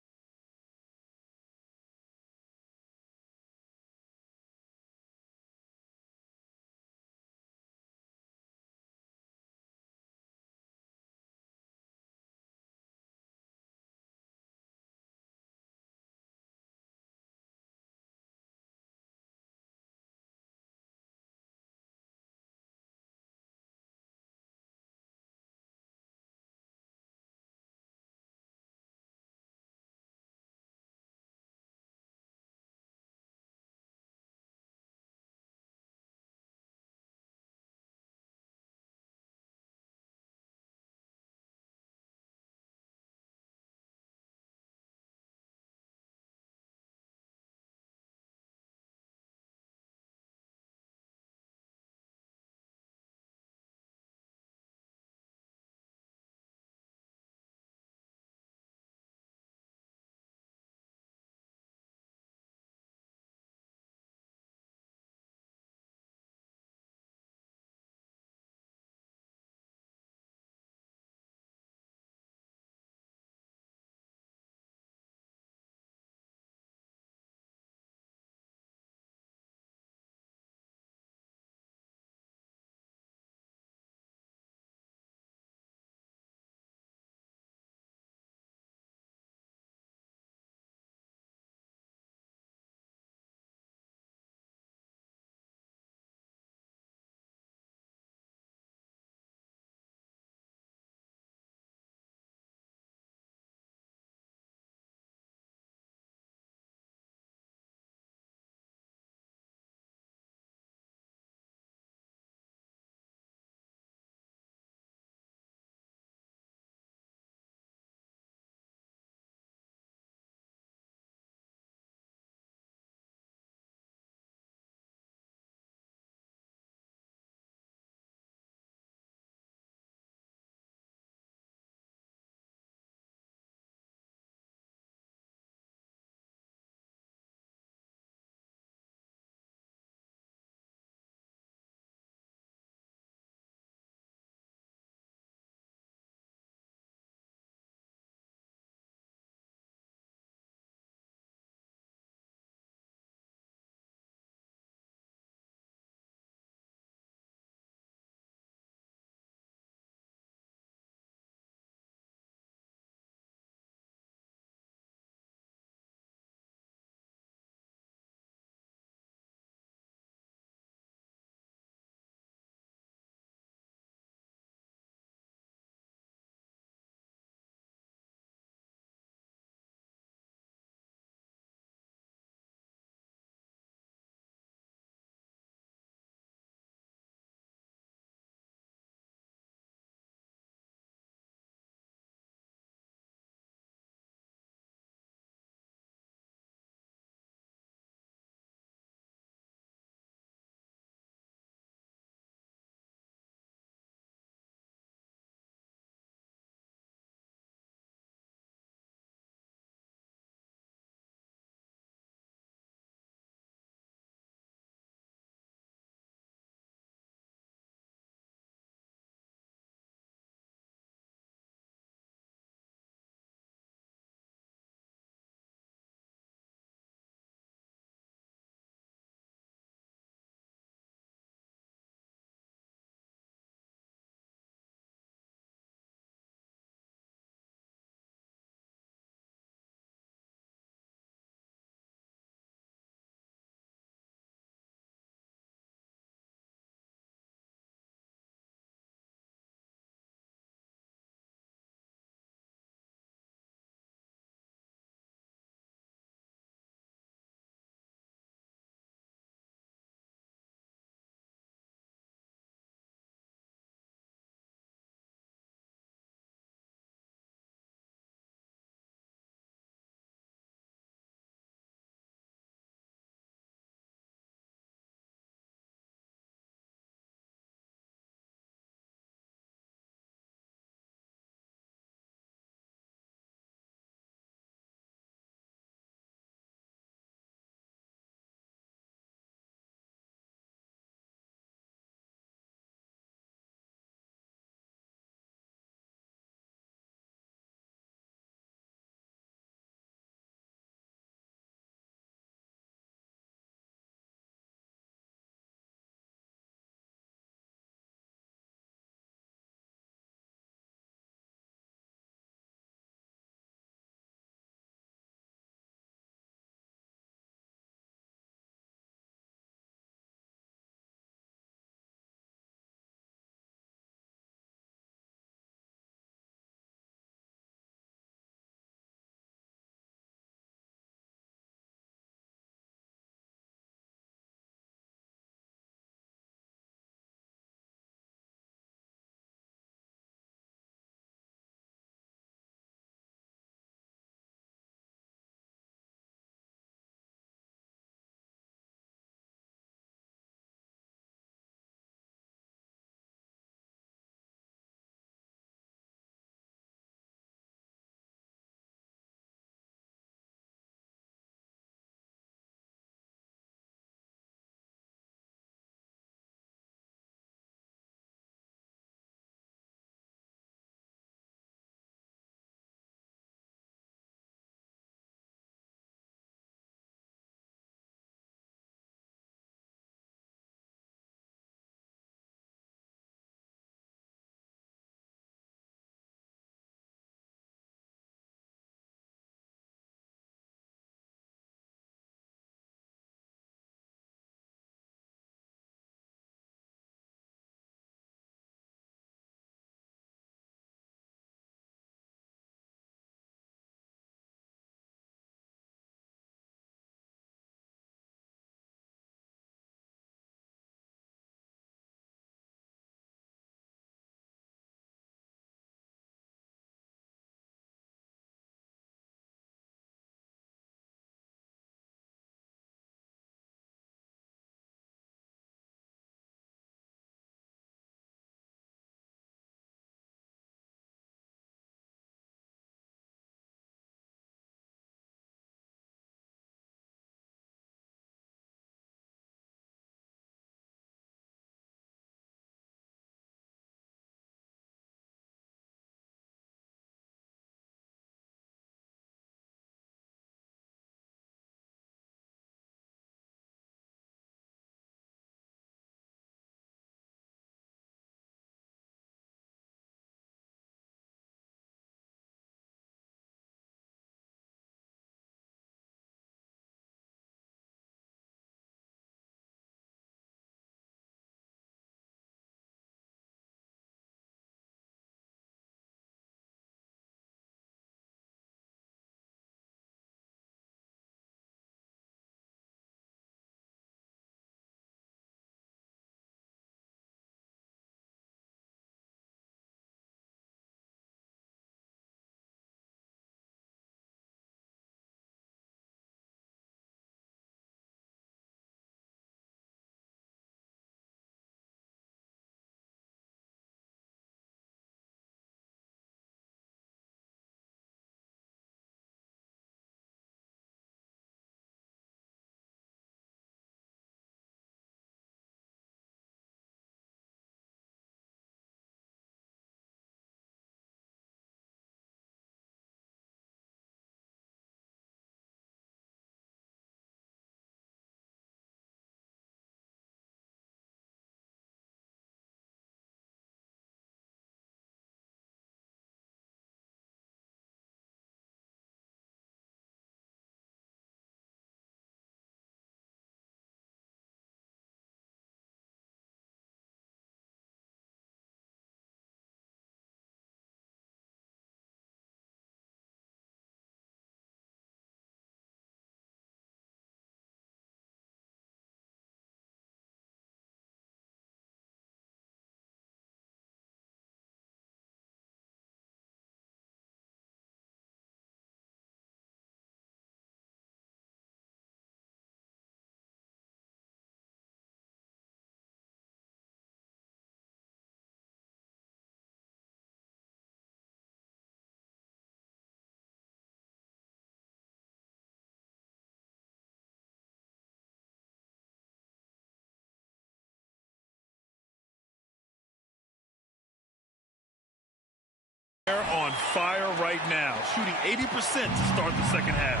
They're on fire right now, shooting 80% to start the second half.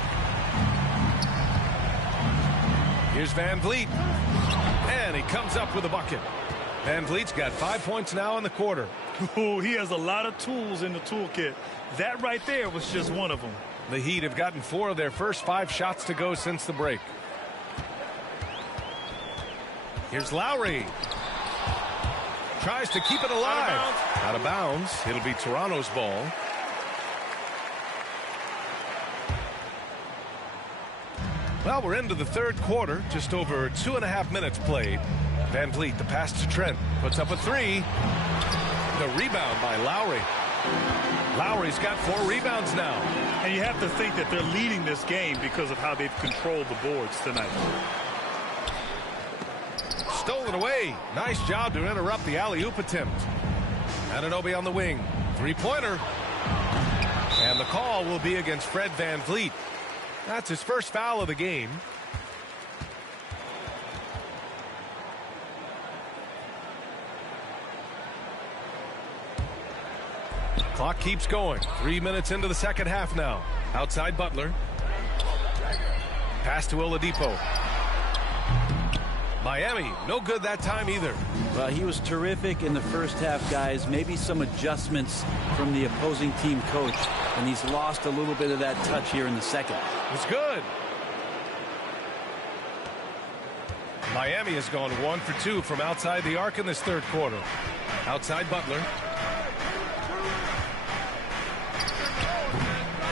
Here's Van Vliet. And he comes up with a bucket. Van Vliet's got 5 points now in the quarter. Ooh, he has a lot of tools in the toolkit. That right there was just one of them. The Heat have gotten 4 of their first 5 shots to go since the break. Here's Lowry. Tries to keep it alive. Out of bounds. It'll be Toronto's ball. Well, we're into the third quarter. Just over 2.5 minutes played. Van Vliet, the pass to Trent. Puts up a 3. The rebound by Lowry. Lowry's got 4 rebounds now. And you have to think that they're leading this game because of how they've controlled the boards tonight. Stolen away. Nice job to interrupt the alley-oop attempt. Anunoby on the wing. 3-pointer. And the call will be against Fred Van Vliet. That's his first foul of the game. Clock keeps going. 3 minutes into the second half now. Outside Butler. Pass to Oladipo. Miami, no good that time either. Well, he was terrific in the first half, guys. Maybe some adjustments from the opposing team coach, and he's lost a little bit of that touch here in the second. It's good. Miami has gone 1 for 2 from outside the arc in this third quarter. Outside Butler.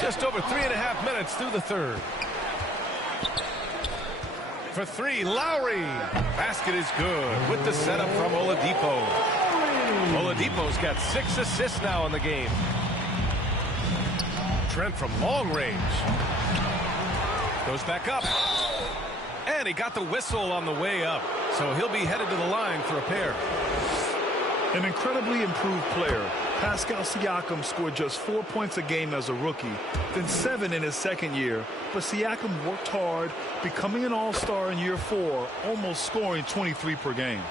Just over 3.5 minutes through the third. For 3, Lowry. Basket is good with the setup from Oladipo. Oladipo's got 6 assists now in the game. Trent from long range. Goes back up. And he got the whistle on the way up. So he'll be headed to the line for a pair. An incredibly improved player. Pascal Siakam scored just 4 points a game as a rookie, then 7 in his second year. But Siakam worked hard, becoming an all-star in year 4, almost scoring 23 per game.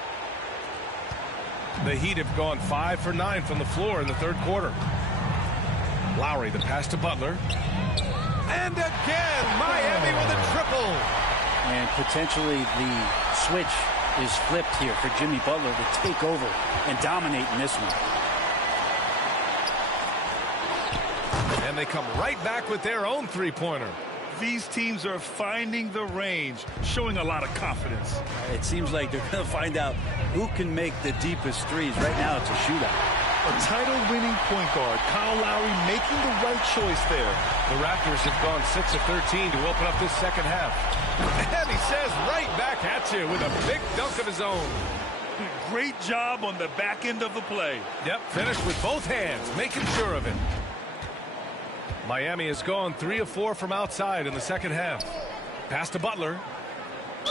The Heat have gone 5 for 9 from the floor in the third quarter. Lowry, the pass to Butler. And again, Miami with a triple. And potentially the switch is flipped here for Jimmy Butler to take over and dominate in this one. And they come right back with their own 3-pointer. These teams are finding the range, showing a lot of confidence. It seems like they're going to find out who can make the deepest threes. Right now, it's a shootout. A title-winning point guard, Kyle Lowry, making the right choice there. The Raptors have gone 6 of 13 to open up this second half. And he says right back at you with a big dunk of his own. Great job on the back end of the play. Yep, finished with both hands, making sure of it. Miami has gone 3 of 4 from outside in the second half. Pass to Butler.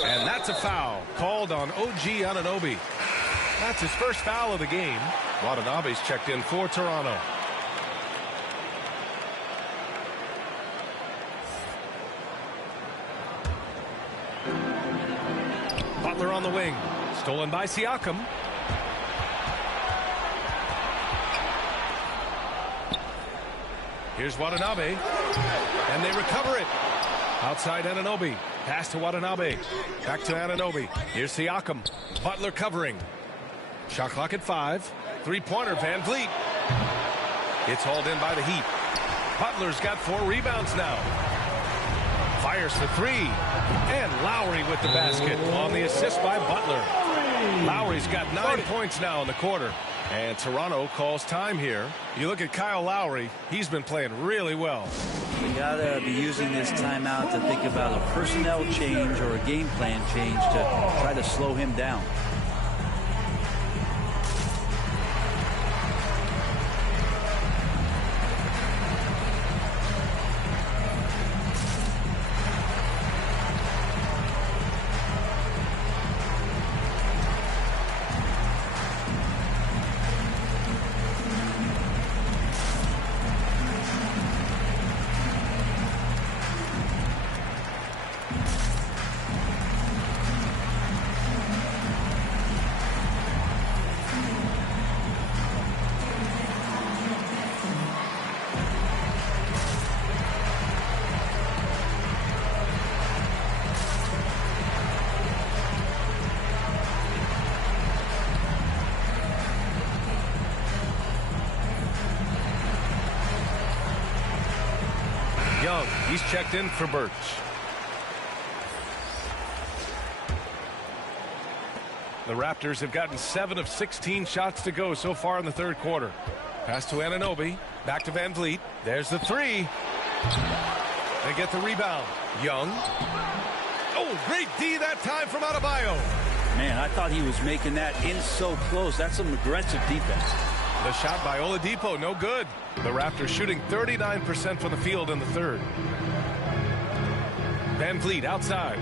And that's a foul called on OG Anunoby. That's his first foul of the game. Watanabe's checked in for Toronto. Butler on the wing. Stolen by Siakam. Here's Watanabe. And they recover it. Outside Anunoby. Pass to Watanabe. Back to Anunoby. Here's Siakam. Butler covering. Shot clock at 5. 3-pointer, Van Vliet. It's hauled in by the Heat. Butler's got 4 rebounds now. Fires for 3. And Lowry with the basket on the assist by Butler. Lowry's got 9 points now in the quarter. And Toronto calls time here. You look at Kyle Lowry, he's been playing really well. You gotta be using this timeout to think about a personnel change or a game plan change to try to slow him down. Young, he's checked in for Birch. The Raptors have gotten 7 of 16 shots to go so far in the third quarter. Pass to Anunoby. Back to Van Vliet. There's the three. They get the rebound. Young. Oh, great D that time from Adebayo. Man, I thought he was making that in so close. That's some aggressive defense. The shot by Oladipo, no good. The Raptors shooting 39% from the field in the third. Van Vliet outside.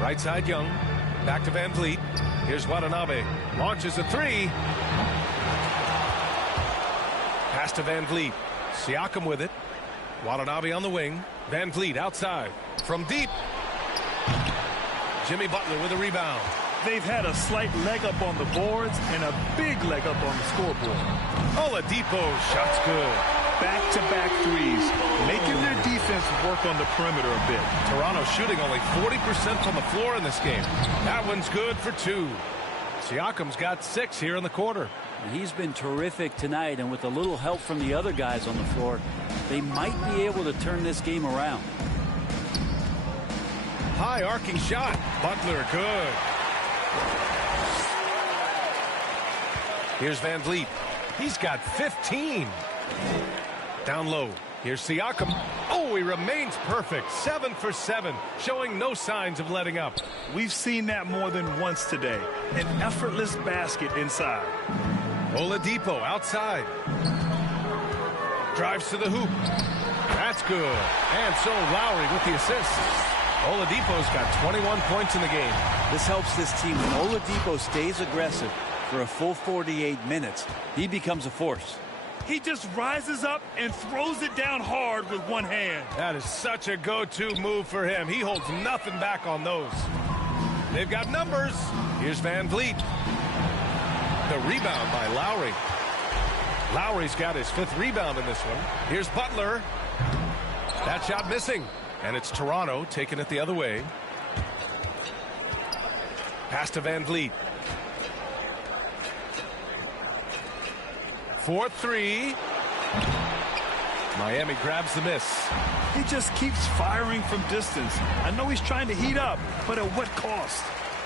Right side, Young. Back to Van Vliet. Here's Watanabe. Launches a three. Pass to Van Vliet. Siakam with it. Watanabe on the wing. Van Vliet outside. From deep. Jimmy Butler with a rebound. They've had a slight leg up on the boards and a big leg up on the scoreboard. Oladipo, shot's good. Back-to-back threes, making their defense work on the perimeter a bit. Toronto shooting only 40% from the floor in this game. That one's good for 2. Siakam's got 6 here in the quarter. He's been terrific tonight, and with a little help from the other guys on the floor, they might be able to turn this game around. High arcing shot. Butler, good. Here's Van Vliet. He's got 15. Down low. Here's Siakam. Oh, he remains perfect. 7 for 7, showing no signs of letting up. We've seen that more than once today. An effortless basket inside. Oladipo outside. Drives to the hoop. That's good. And so Lowry with the assist. Oladipo's got 21 points in the game. This helps this team when Oladipo stays aggressive for a full 48 minutes. He becomes a force. He just rises up and throws it down hard with one hand. That is such a go-to move for him. He holds nothing back on those. They've got numbers. Here's Van Vliet. The rebound by Lowry. Lowry's got his 5th rebound in this one. Here's Butler. That shot missing. And it's Toronto taking it the other way. Pass to Van Vliet. 4-3. Miami grabs the miss. He just keeps firing from distance. I know he's trying to heat up, but at what cost?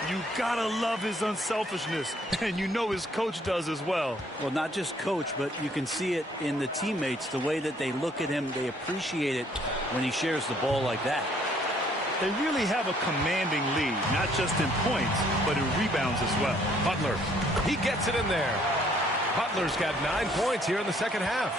You gotta love his unselfishness, and you know his coach does as well. Well, not just coach, but you can see it in the teammates, the way that they look at him. They appreciate it when he shares the ball like that. They really have a commanding lead, not just in points, but in rebounds as well. Butler, he gets it in there. Butler's got 9 points here in the second half.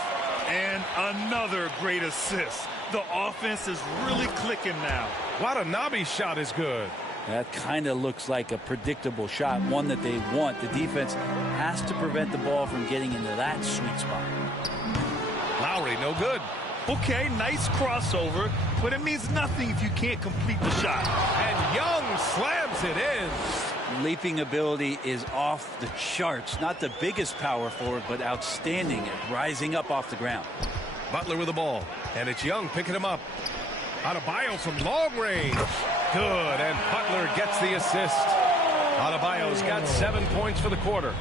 And another great assist. The offense is really clicking now. Watanabe's shot is good. That kind of looks like a predictable shot, one that they want. The defense has to prevent the ball from getting into that sweet spot. Lowry, no good. Okay, nice crossover, but it means nothing if you can't complete the shot. And Young slams it in. Leaping ability is off the charts. Not the biggest power forward, but outstanding at rising up off the ground. Butler with the ball, and it's Young picking him up. Adebayo from long range. Good, and Butler gets the assist. Adebayo's got 7 points for the quarter.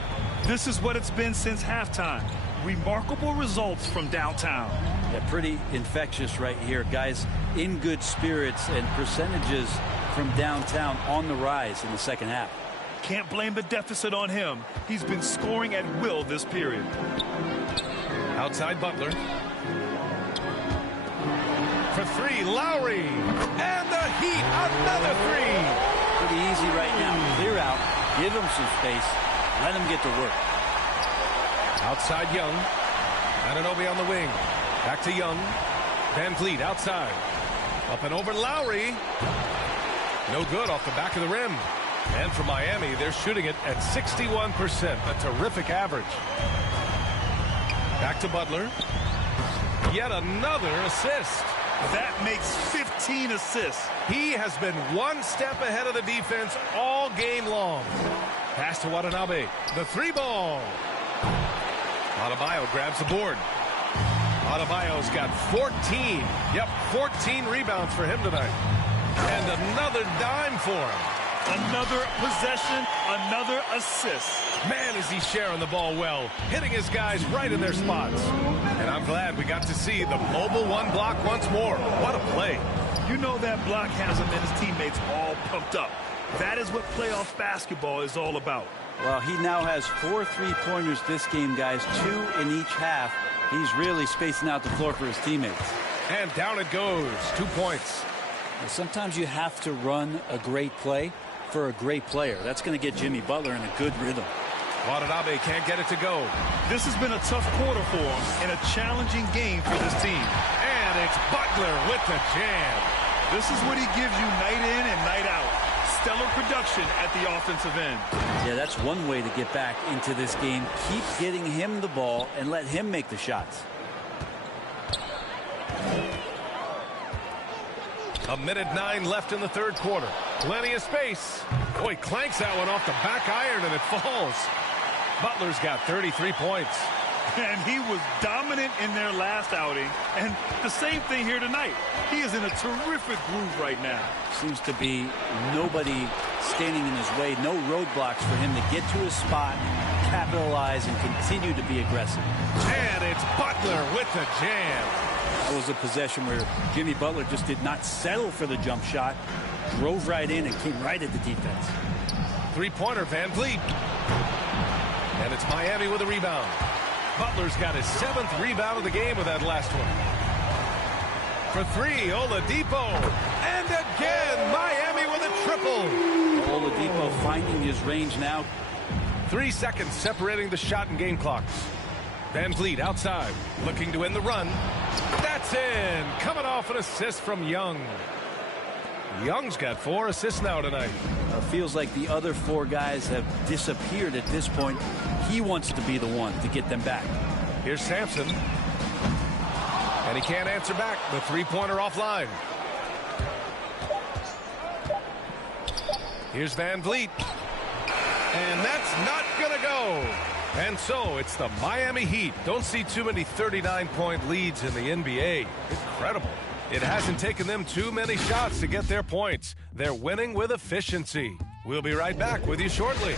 This is what it's been since halftime. Remarkable results from downtown. Yeah, pretty infectious right here. Guys in good spirits, and percentages from downtown on the rise in the second half. Can't blame the deficit on him. He's been scoring at will this period. Outside Butler. For 3, Lowry. And the Heat, another 3. Pretty easy right now. Clear out. Give him some space. Let him get to work. Outside Young. Anunoby on the wing. Back to Young. Van Vliet outside. Up and over Lowry. No good off the back of the rim. And for Miami, they're shooting it at 61%. A terrific average. Back to Butler. Yet another assist. That makes 15 assists. He has been one step ahead of the defense all game long. Pass to Watanabe. The 3-ball. Adebayo grabs the board. Adebayo's got 14. Yep, 14 rebounds for him tonight. And another dime for him. Another possession, another assist. Man, is he sharing the ball well, hitting his guys right in their spots. And I'm glad we got to see the mobile one block once more. What a play. You know that block has him and his teammates all pumped up. That is what playoff basketball is all about. Well, he now has 4 3-pointers this game, guys, 2 in each half. He's really spacing out the floor for his teammates. And down it goes. 2 points. Sometimes you have to run a great play for a great player. That's going to get Jimmy Butler in a good rhythm. Watanabe can't get it to go. This has been a tough quarter for him and a challenging game for this team. And it's Butler with the jam. This is what he gives you night in and night out. Stellar production at the offensive end. Yeah, that's one way to get back into this game. Keep getting him the ball and let him make the shots. A minute 9 left in the third quarter. Plenty of space. Boy, clanks that one off the back iron and it falls. Butler's got 33 points. And he was dominant in their last outing. And the same thing here tonight. He is in a terrific groove right now. Seems to be nobody standing in his way. No roadblocks for him to get to his spot, capitalize, and continue to be aggressive. And it's Butler with the jam. That was a possession where Jimmy Butler just did not settle for the jump shot, drove right in and came right at the defense. 3-pointer, Van Vliet. And it's Miami with a rebound. Butler's got his 7th rebound of the game with that last one. For 3, Oladipo. And again, Miami with a triple. Oladipo finding his range now. 3 seconds separating the shot and game clocks. Van Vliet outside, looking to end the run. That's in. Coming off an assist from Young. Young's got 4 assists now tonight. Feels like the other 4 guys have disappeared at this point. He wants to be the one to get them back. Here's Sampson. And he can't answer back. The 3-pointer offline. Here's Van Vliet. And that's not going to go. And so it's the Miami Heat. Don't see too many 39-point leads in the NBA. Incredible. It hasn't taken them too many shots to get their points. They're winning with efficiency. We'll be right back with you shortly.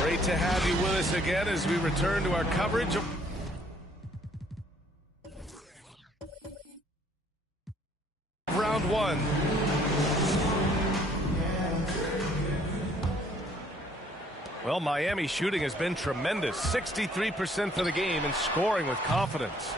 Great to have you with us again as we return to our coverage of round 1. Well, Miami shooting has been tremendous. 63% for the game and scoring with confidence.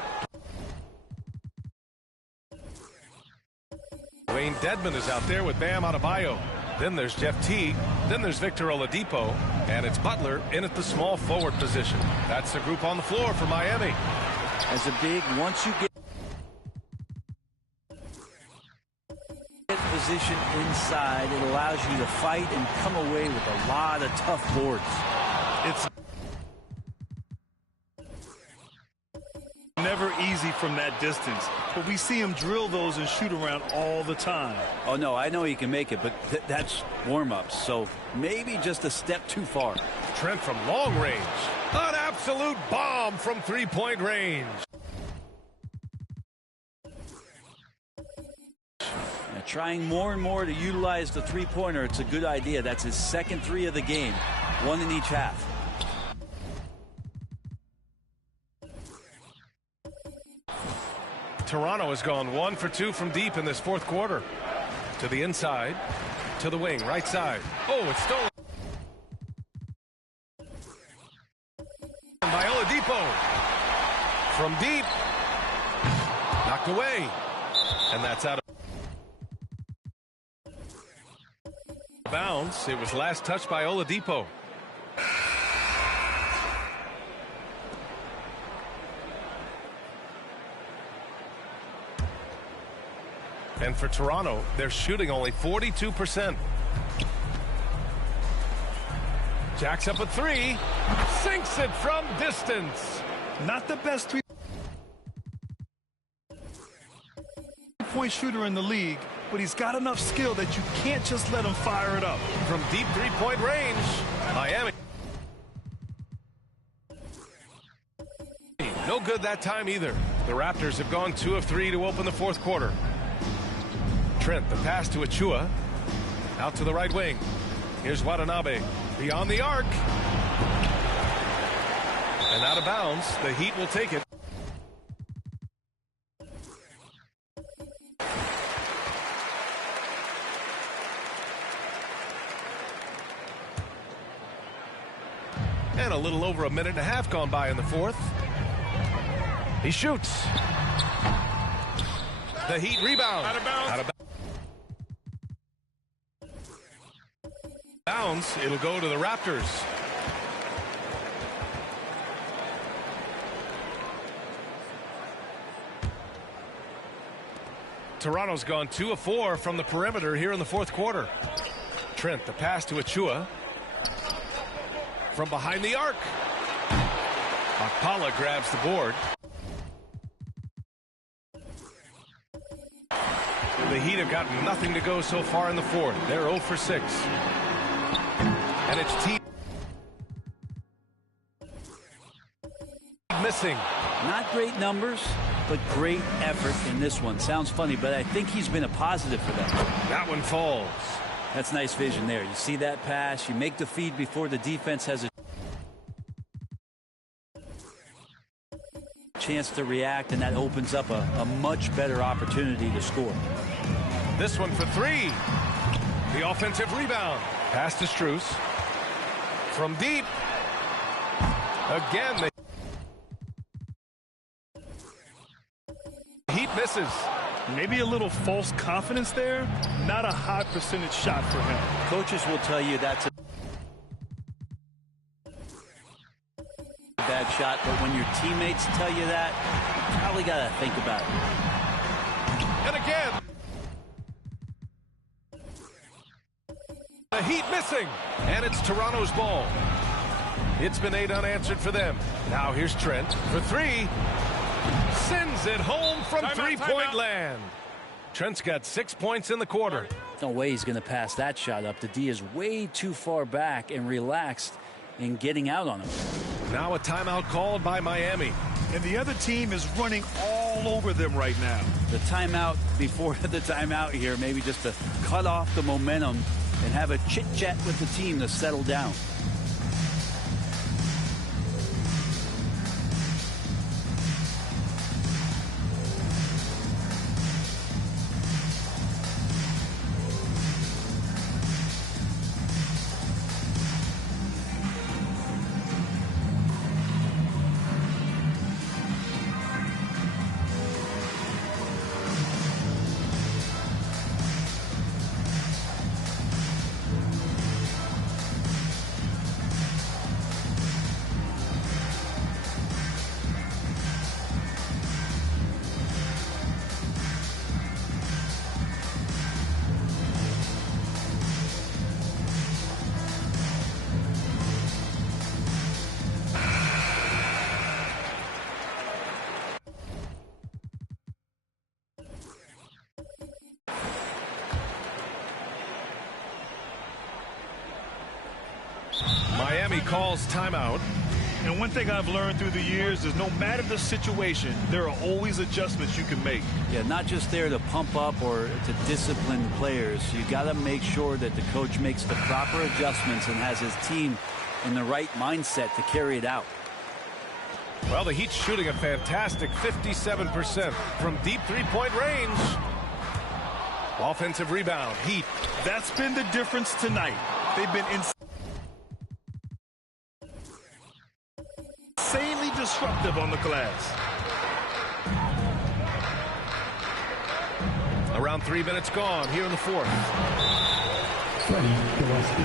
Wayne Dedmon is out there with Bam Adebayo. Then there's Jeff Teague. Then there's Victor Oladipo. And it's Butler in at the small forward position. That's the group on the floor for Miami. As a big, once you get position inside, it allows you to fight and come away with a lot of tough boards. It's never easy from that distance, but we see him drill those and shoot around all the time. Oh, no, I know he can make it, but that's warm-ups, so maybe just a step too far. Trent from long range. An absolute bomb from 3-point range. Trying more and more to utilize the 3-pointer. It's a good idea. That's his 2nd 3 of the game. 1 in each half. Toronto has gone 1 for 2 from deep in this 4th quarter. To the inside, to the wing, right side. Oh, it's stolen by Oladipo. From deep. Knocked away. And that's out of bounds. It was last touched by Oladipo. And for Toronto, they're shooting only 42%. Jacks up a 3. Sinks it from distance. Not the best 3. three-point shooter in the league, but he's got enough skill that you can't just let him fire it up. From deep three-point range, Miami. No good that time either. The Raptors have gone 2 of 3 to open the fourth quarter. Trent, the pass to Achua. Out to the right wing. Here's Watanabe. Beyond the arc. And out of bounds. The Heat will take it. And a little over a minute and a half gone by in the fourth. He shoots. The Heat rebound. Out of bounds. Out of bounds. It'll go to the Raptors. Toronto's gone 2 of 4 from the perimeter here in the fourth quarter. Trent, the pass to Achua. From behind the arc. Akpala grabs the board. The Heat have got nothing to go so far in the fourth. They're 0 for 6. And it's T missing. Not great numbers, but great effort in this one. Sounds funny, but I think he's been a positive for them. That one falls. That's nice vision there. You see that pass, you make the feed before the defense has a chance to react, and that opens up a much better opportunity to score. This one for 3. The offensive rebound. Pass to Strus. From deep. Again, the Heat misses. Maybe a little false confidence there. Not a high percentage shot for him. Coaches will tell you that's a bad shot, but when your teammates tell you that, you probably got to think about it. And again. The Heat missing. And it's Toronto's ball. It's been 8 unanswered for them. Now here's Trent for 3. Sends it home from three-point land. Trent's got 6 points in the quarter. No way he's going to pass that shot up. The D is way too far back and relaxed in getting out on him. Now a timeout called by Miami. And the other team is running all over them right now. The timeout before the timeout here, maybe just to cut off the momentum and have a chit-chat with the team to settle down. Miami calls timeout. And one thing I've learned through the years is no matter the situation, there are always adjustments you can make. Yeah, not just there to pump up or to discipline players. You got to make sure that the coach makes the proper adjustments and has his team in the right mindset to carry it out. Well, the Heat's shooting a fantastic 57% from deep three-point range. Offensive rebound, Heat. That's been the difference tonight. They've been insanely disruptive on the glass. Around 3 minutes gone here in the fourth. Freddie Gillespie.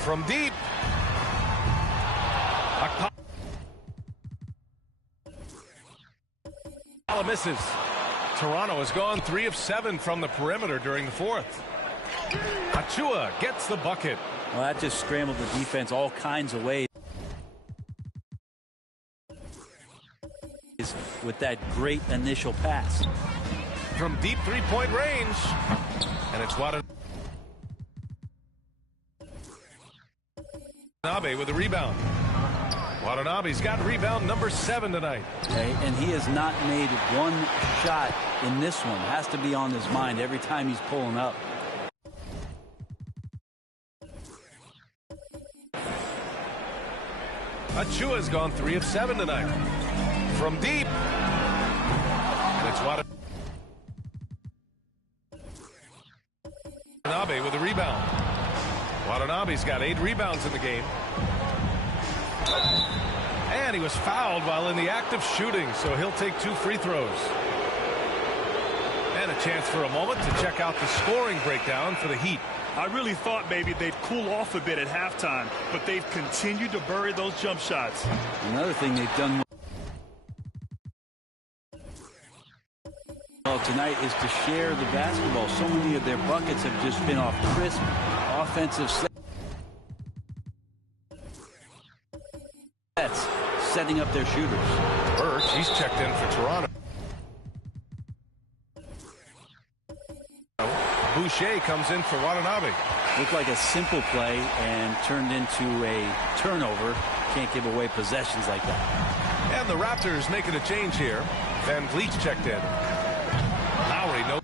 From deep. Akpala misses. Toronto has gone 3 of 7 from the perimeter during the fourth. Achua gets the bucket. Well, that just scrambled the defense all kinds of ways with that great initial pass. From deep three-point range. And it's Watanabe with a rebound. Watanabe's got rebound number 7 tonight. Okay, and he has not made one shot in this one. Has to be on his mind every time he's pulling up. Achua's gone 3 of 7 tonight. From deep. And it's Watanabe with a rebound. Watanabe's got 8 rebounds in the game. And he was fouled while in the act of shooting, so he'll take 2 free throws. And a chance for a moment to check out the scoring breakdown for the Heat. I really thought maybe they'd cool off a bit at halftime, but they've continued to bury those jump shots. Another thing they've done well tonight is to share the basketball. So many of their buckets have just been off crisp offensive sets, setting up their shooters. Birch, he's checked in for Toronto. Boucher comes in for Watanabe. Looked like a simple play and turned into a turnover. Can't give away possessions like that. And the Raptors making a change here. Van Vliet's checked in. Lowry, no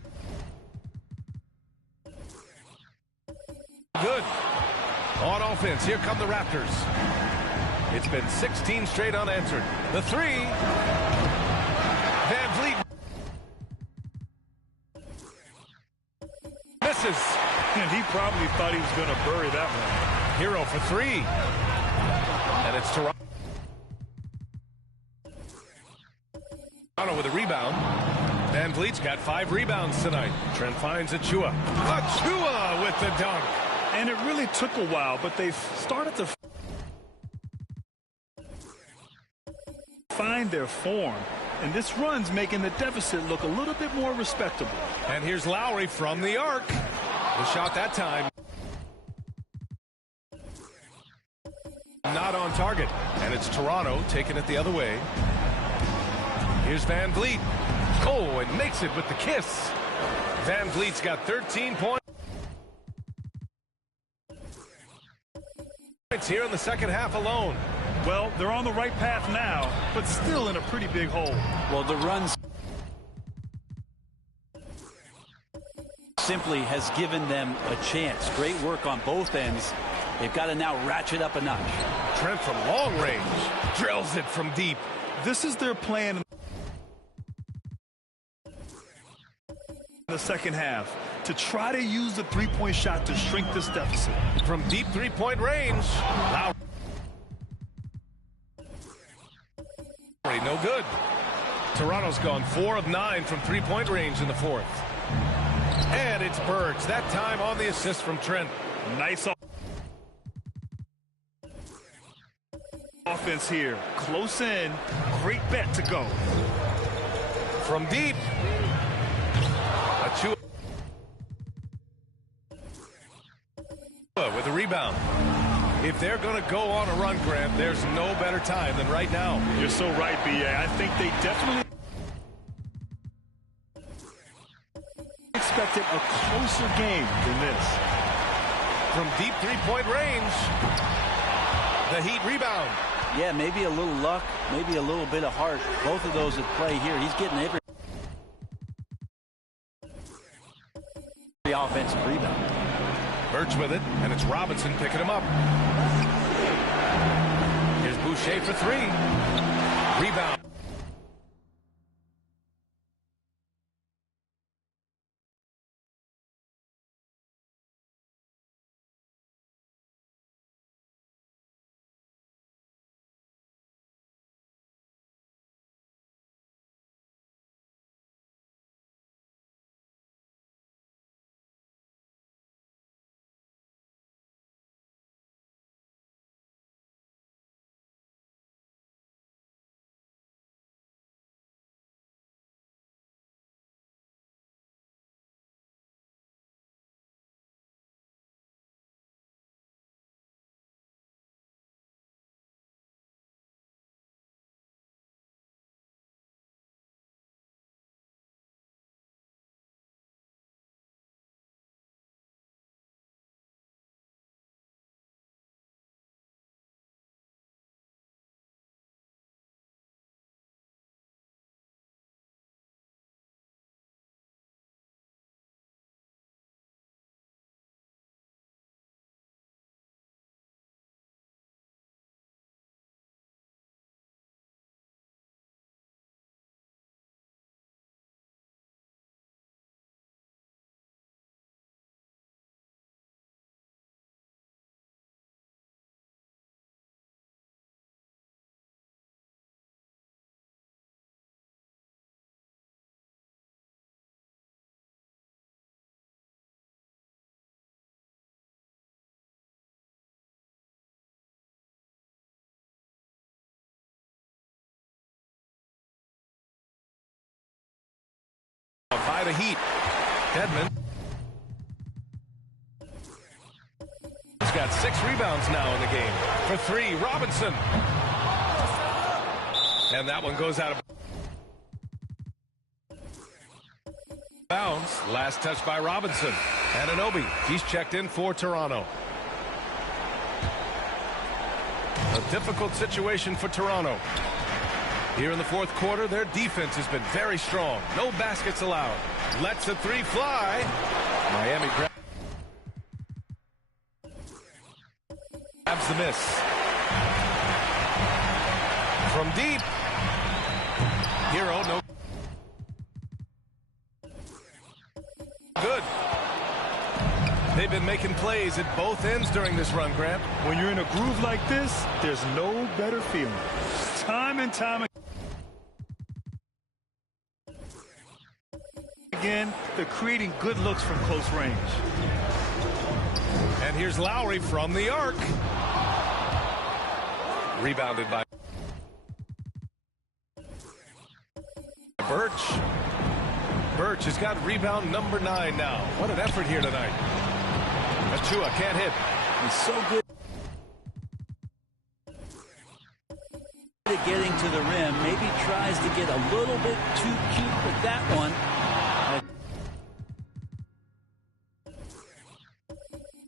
good. On offense, here come the Raptors. It's been 16 straight unanswered. The 3. Van Vliet misses. And he probably thought he was going to bury that one. Hero for 3. And it's Toronto with a rebound. Van Vliet's got 5 rebounds tonight. Trent finds Achua. Achua with the dunk. And it really took a while, but they've started to find their form. And this run's making the deficit look a little bit more respectable. And here's Lowry from the arc. The shot that time not on target. And it's Toronto taking it the other way. Here's Van Vliet. Oh, and makes it with the kiss. Van Vliet's got 13 points here in the second half alone. Well, they're on the right path now, but still in a pretty big hole. Well, the runs simply has given them a chance. Great work on both ends. They've got to now ratchet up a notch. Trent from long range drills it from deep. This is their plan in the second half, to try to use the three-point shot to shrink this deficit. From deep three-point range. Lowry, no good. Toronto's gone 4 of 9 from three-point range in the fourth. And it's Birch, that time on the assist from Trent. Nice offense here. Close in. Great bet to go. From deep. Achua with a rebound. If they're going to go on a run, Grant, there's no better time than right now. You're so right, B.A. I think they definitely expected a closer game than this. From deep three-point range, the Heat rebound. Yeah, maybe a little luck, maybe a little bit of heart. Both of those at play here. He's getting every offensive rebound. Birch with it, and it's Robinson picking him up. Here's Boucher for 3. Rebound. by the Heat. Dedmon. He's got 6 rebounds now in the game. For 3, Robinson. And that one goes out of bounds. Last touch by Robinson. Anunoby, he's checked in for Toronto. A difficult situation for Toronto. Here in the fourth quarter, their defense has been very strong. No baskets allowed. Lets the 3 fly. Miami grabs the miss. From deep. Hero, no good. They've been making plays at both ends during this run, Grant. When you're in a groove like this, there's no better feeling. Time and time again, they're creating good looks from close range. And here's Lowry from the arc. Rebounded by Birch. Birch has got rebound number 9 now. What an effort here tonight. Achua can't hit. He's so good at getting to the rim. Maybe tries to get a little bit too cute with that one.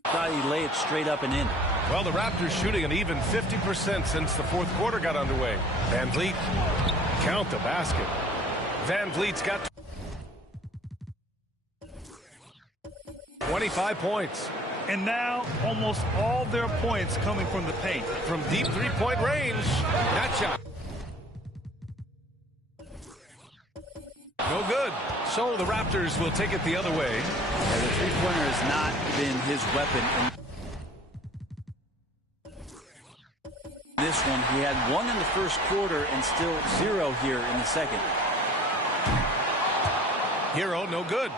Thought he'd lay it straight up and in. Well, the Raptors shooting an even 50% since the fourth quarter got underway. Van Vliet, count the basket. Van Vliet's got 25 points. And now, almost all their points coming from the paint. From deep three-point range. That shot. No good. So the Raptors will take it the other way. Yeah, the three-pointer has not been his weapon. In this one, he had 1 in the first quarter and still 0 here in the second. Hero, no good.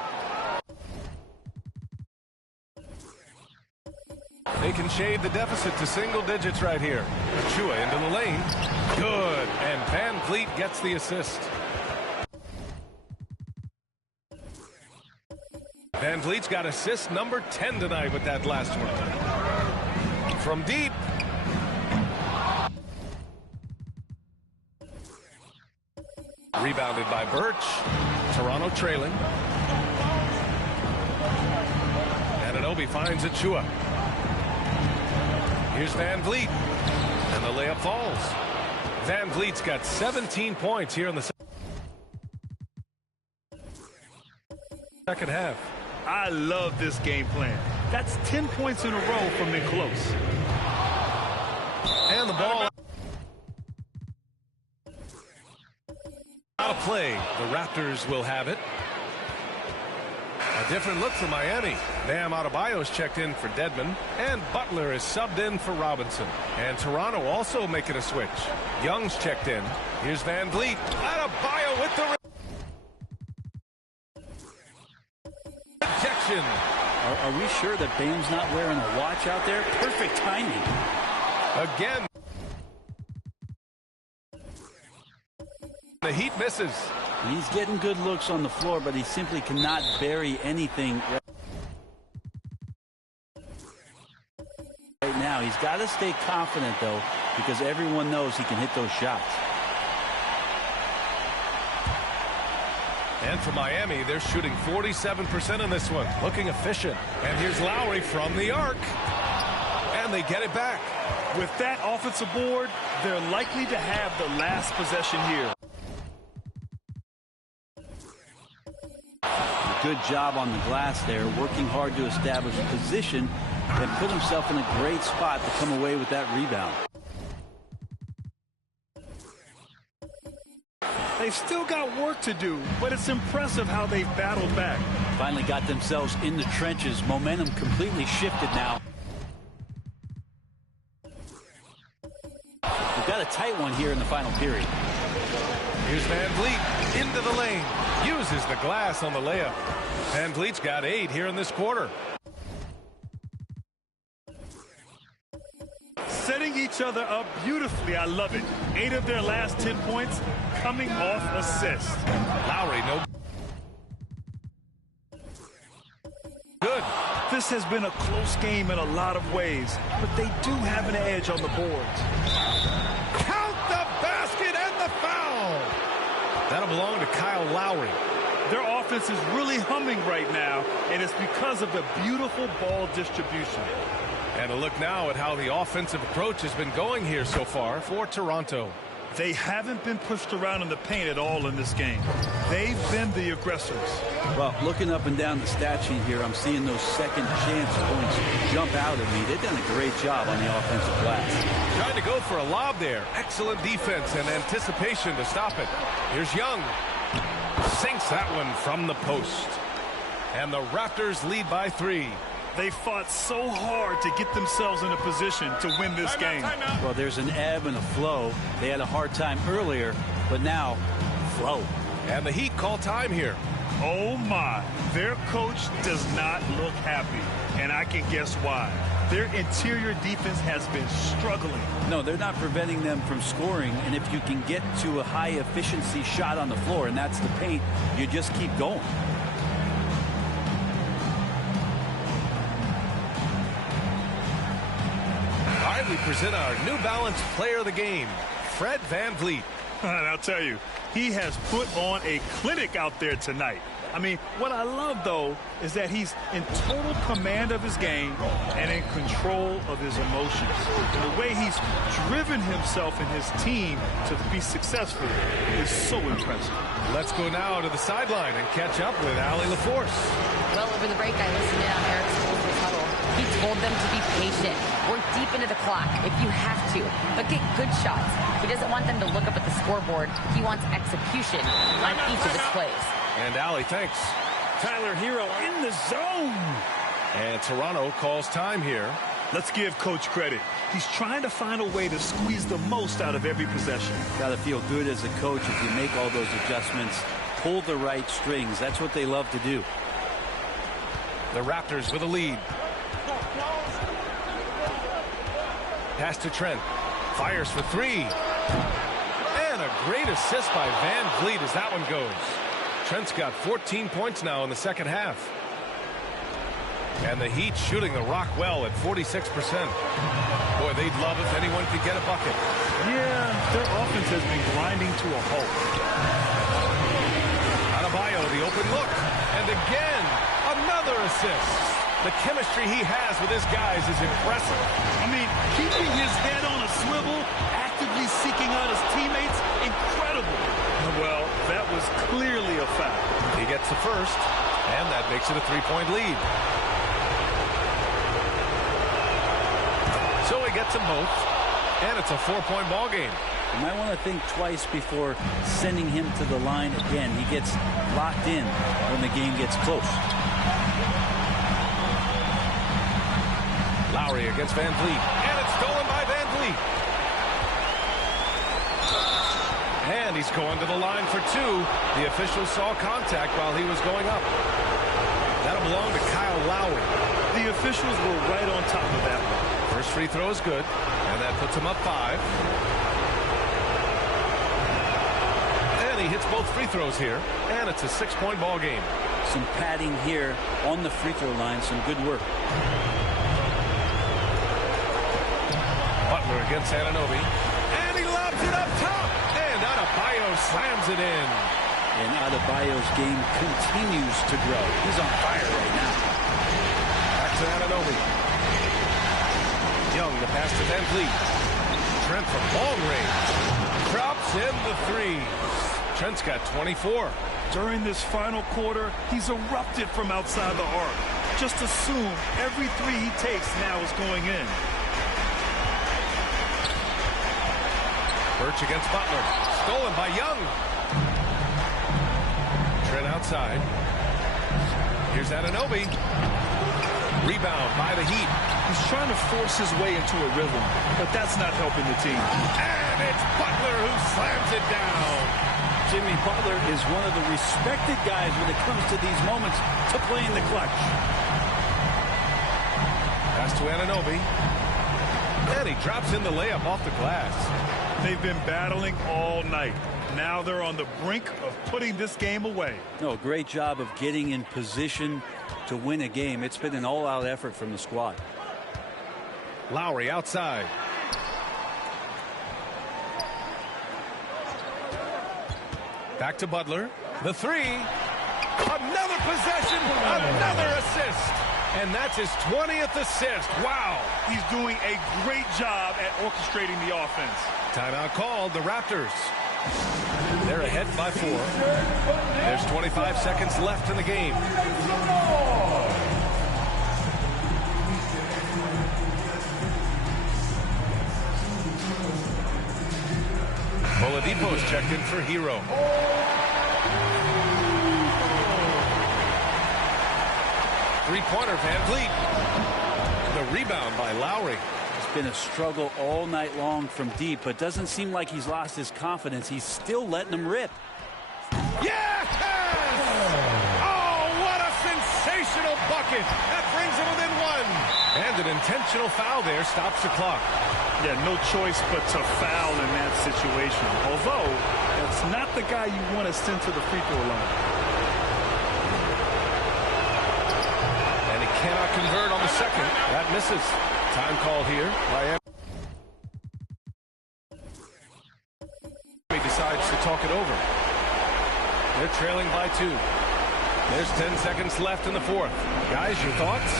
They can shade the deficit to single digits right here. Achua into the lane. Good. And Van Vliet gets the assist. Van Vliet's got assist number 10 tonight with that last one. From deep. Rebounded by Birch. Toronto trailing. Anunoby finds Achua. Here's Van Vliet. And the layup falls. Van Vliet's got 17 points here in the second half. I love this game plan. That's 10 points in a row from in close. And the ball out of play. The Raptors will have it. A different look for Miami. Bam Adebayo's checked in for Dedmon. And Butler is subbed in for Robinson. And Toronto also making a switch. Young's checked in. Here's Van Vliet. Adebayo with the rejection. Are we sure that Bam's not wearing a watch out there? Perfect timing. Again. The Heat misses. He's getting good looks on the floor, but he simply cannot bury anything right now. He's got to stay confident, though, because everyone knows he can hit those shots. And for Miami, they're shooting 47% in this one. Looking efficient. And here's Lowry from the arc. And they get it back. With that offensive board, they're likely to have the last possession here. Good job on the glass there, working hard to establish a position and put himself in a great spot to come away with that rebound. They've still got work to do, but it's impressive how they've battled back. Finally got themselves in the trenches. Momentum completely shifted now. We've got a tight one here in the final period. Here's Van Vliet into the lane. Uses the glass on the layup. Van Vliet's got 8 here in this quarter. Setting each other up beautifully. I love it. 8 of their last 10 points coming off assist. Lowry, no. This has been a close game in a lot of ways, but they do have an edge on the boards. Count the basket and the foul. That'll belong to Kyle Lowry. Their offense is really humming right now, and it's because of the beautiful ball distribution. And a look now at how the offensive approach has been going here so far for Toronto. They haven't been pushed around in the paint at all in this game. They've been the aggressors. Well, looking up and down the stat sheet here, I'm seeing those second chance points jump out at me. They've done a great job on the offensive glass. Trying to go for a lob there. Excellent defense and anticipation to stop it. Here's Young. Sinks that one from the post. And the Raptors lead by 3. They fought so hard to get themselves in a position to win this game. Well, there's an ebb and a flow. They had a hard time earlier, but now, flow. And the Heat call time here. Oh, my. Their coach does not look happy, and I can guess why. Their interior defense has been struggling. No, they're not preventing them from scoring, and if you can get to a high-efficiency shot on the floor, and that's the paint, you just keep going. We present our New Balance Player of the Game, Fred VanVleet. And I'll tell you, he has put on a clinic out there tonight. I mean, what I love, though, is that he's in total command of his game and in control of his emotions. And the way he's driven himself and his team to be successful is so impressive. Let's go now to the sideline and catch up with Allie LaForce. Well, over the break, I listened in on Eric Spoelstra's huddle. He told them to be patient, work deep into the clock if you have to, but get good shots. He doesn't want them to look up at the scoreboard. He wants execution on each of his plays. And Allie, thanks. Tyler Hero in the zone. And Toronto calls time here. Let's give Coach credit. He's trying to find a way to squeeze the most out of every possession. Got to feel good as a coach if you make all those adjustments, pull the right strings. That's what they love to do. The Raptors with a lead. Pass to Trent. Fires for 3. And a great assist by VanVleet as that one goes. Trent's got 14 points now in the second half. And the Heat shooting the rock well at 46%. Boy, they'd love if anyone could get a bucket. Yeah, their offense has been grinding to a halt. Adebayo, the open look. And again, another assist. The chemistry he has with his guys is impressive. I mean, keeping his head on a swivel, actively seeking out his teammates, incredible. Well, that was clearly a foul. He gets the first, and that makes it a 3-point lead. So he gets them both, and it's a 4-point ball game. You might want to think twice before sending him to the line again. He gets locked in when the game gets close. Lowry against VanVleet, and it's stolen by VanVleet. And he's going to the line for 2. The officials saw contact while he was going up. That'll belong to Kyle Lowry. The officials were right on top of that one. First free throw is good, and that puts him up 5. And he hits both free throws here, and it's a 6-point ball game. Some padding here on the free throw line, some good work. Butler against Anunoby, and he lobs it up top, and Adebayo slams it in. And Adebayo's game continues to grow. He's on fire right now. Back to Anunoby. Young, the pass to VanVleet. Trent from long range. Drops in the 3. Trent's got 24. During this final quarter, he's erupted from outside the arc. Just assume every 3 he takes now is going in. Birch against Butler. Stolen by Young. Trent outside. Here's Anunoby. Rebound by the Heat. He's trying to force his way into a rhythm, but that's not helping the team. And it's Butler who slams it down. Jimmy Butler is one of the respected guys when it comes to these moments to play in the clutch. Pass to Anunoby. And he drops in the layup off the glass. They've been battling all night. Now they're on the brink of putting this game away. No, great job of getting in position to win a game. It's been an all-out effort from the squad. Lowry outside. Back to Butler. The three. Another possession. Another assist. And that's his 20th assist. Wow. He's doing a great job at orchestrating the offense. Timeout called. The Raptors. They're ahead by 4. There's 25 seconds left in the game. Oladipo's checked in for Hero. Three-pointer, Van Vliet. The rebound by Lowry. It's been a struggle all night long from deep, but doesn't seem like he's lost his confidence. He's still letting them rip. Yes! Oh, what a sensational bucket. That brings him within 1. And an intentional foul there stops the clock. Yeah, no choice but to foul in that situation. Although, that's not the guy you want to send to the free throw line. And he cannot convert on the second. That misses. Time call here. Miami decides to talk it over. They're trailing by 2. There's 10 seconds left in the 4th. Guys, your thoughts?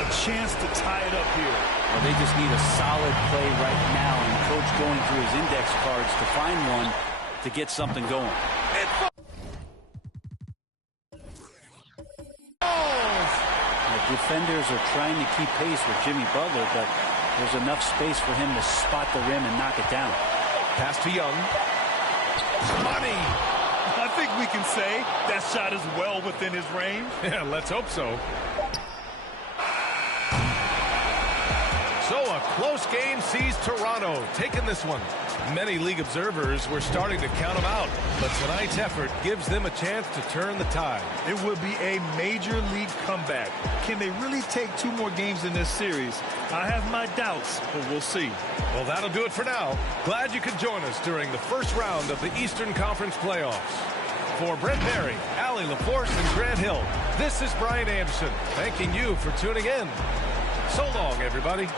A chance to tie it up here. Well, they just need a solid play right now, and Coach going through his index cards to find one to get something going. The defenders are trying to keep pace with Jimmy Butler, but there's enough space for him to spot the rim and knock it down. Pass to Young. Money. I think we can say that shot is well within his range. Yeah, let's hope so. So a close game sees Toronto taking this one. Many league observers were starting to count them out, but tonight's effort gives them a chance to turn the tide. It would be a major league comeback. Can they really take 2 more games in this series? I have my doubts, but we'll see. Well, that'll do it for now. Glad you could join us during the first round of the Eastern Conference playoffs. For Brent Berry, Allie LaForce, and Grant Hill, this is Brian Anderson, thanking you for tuning in. So long, everybody.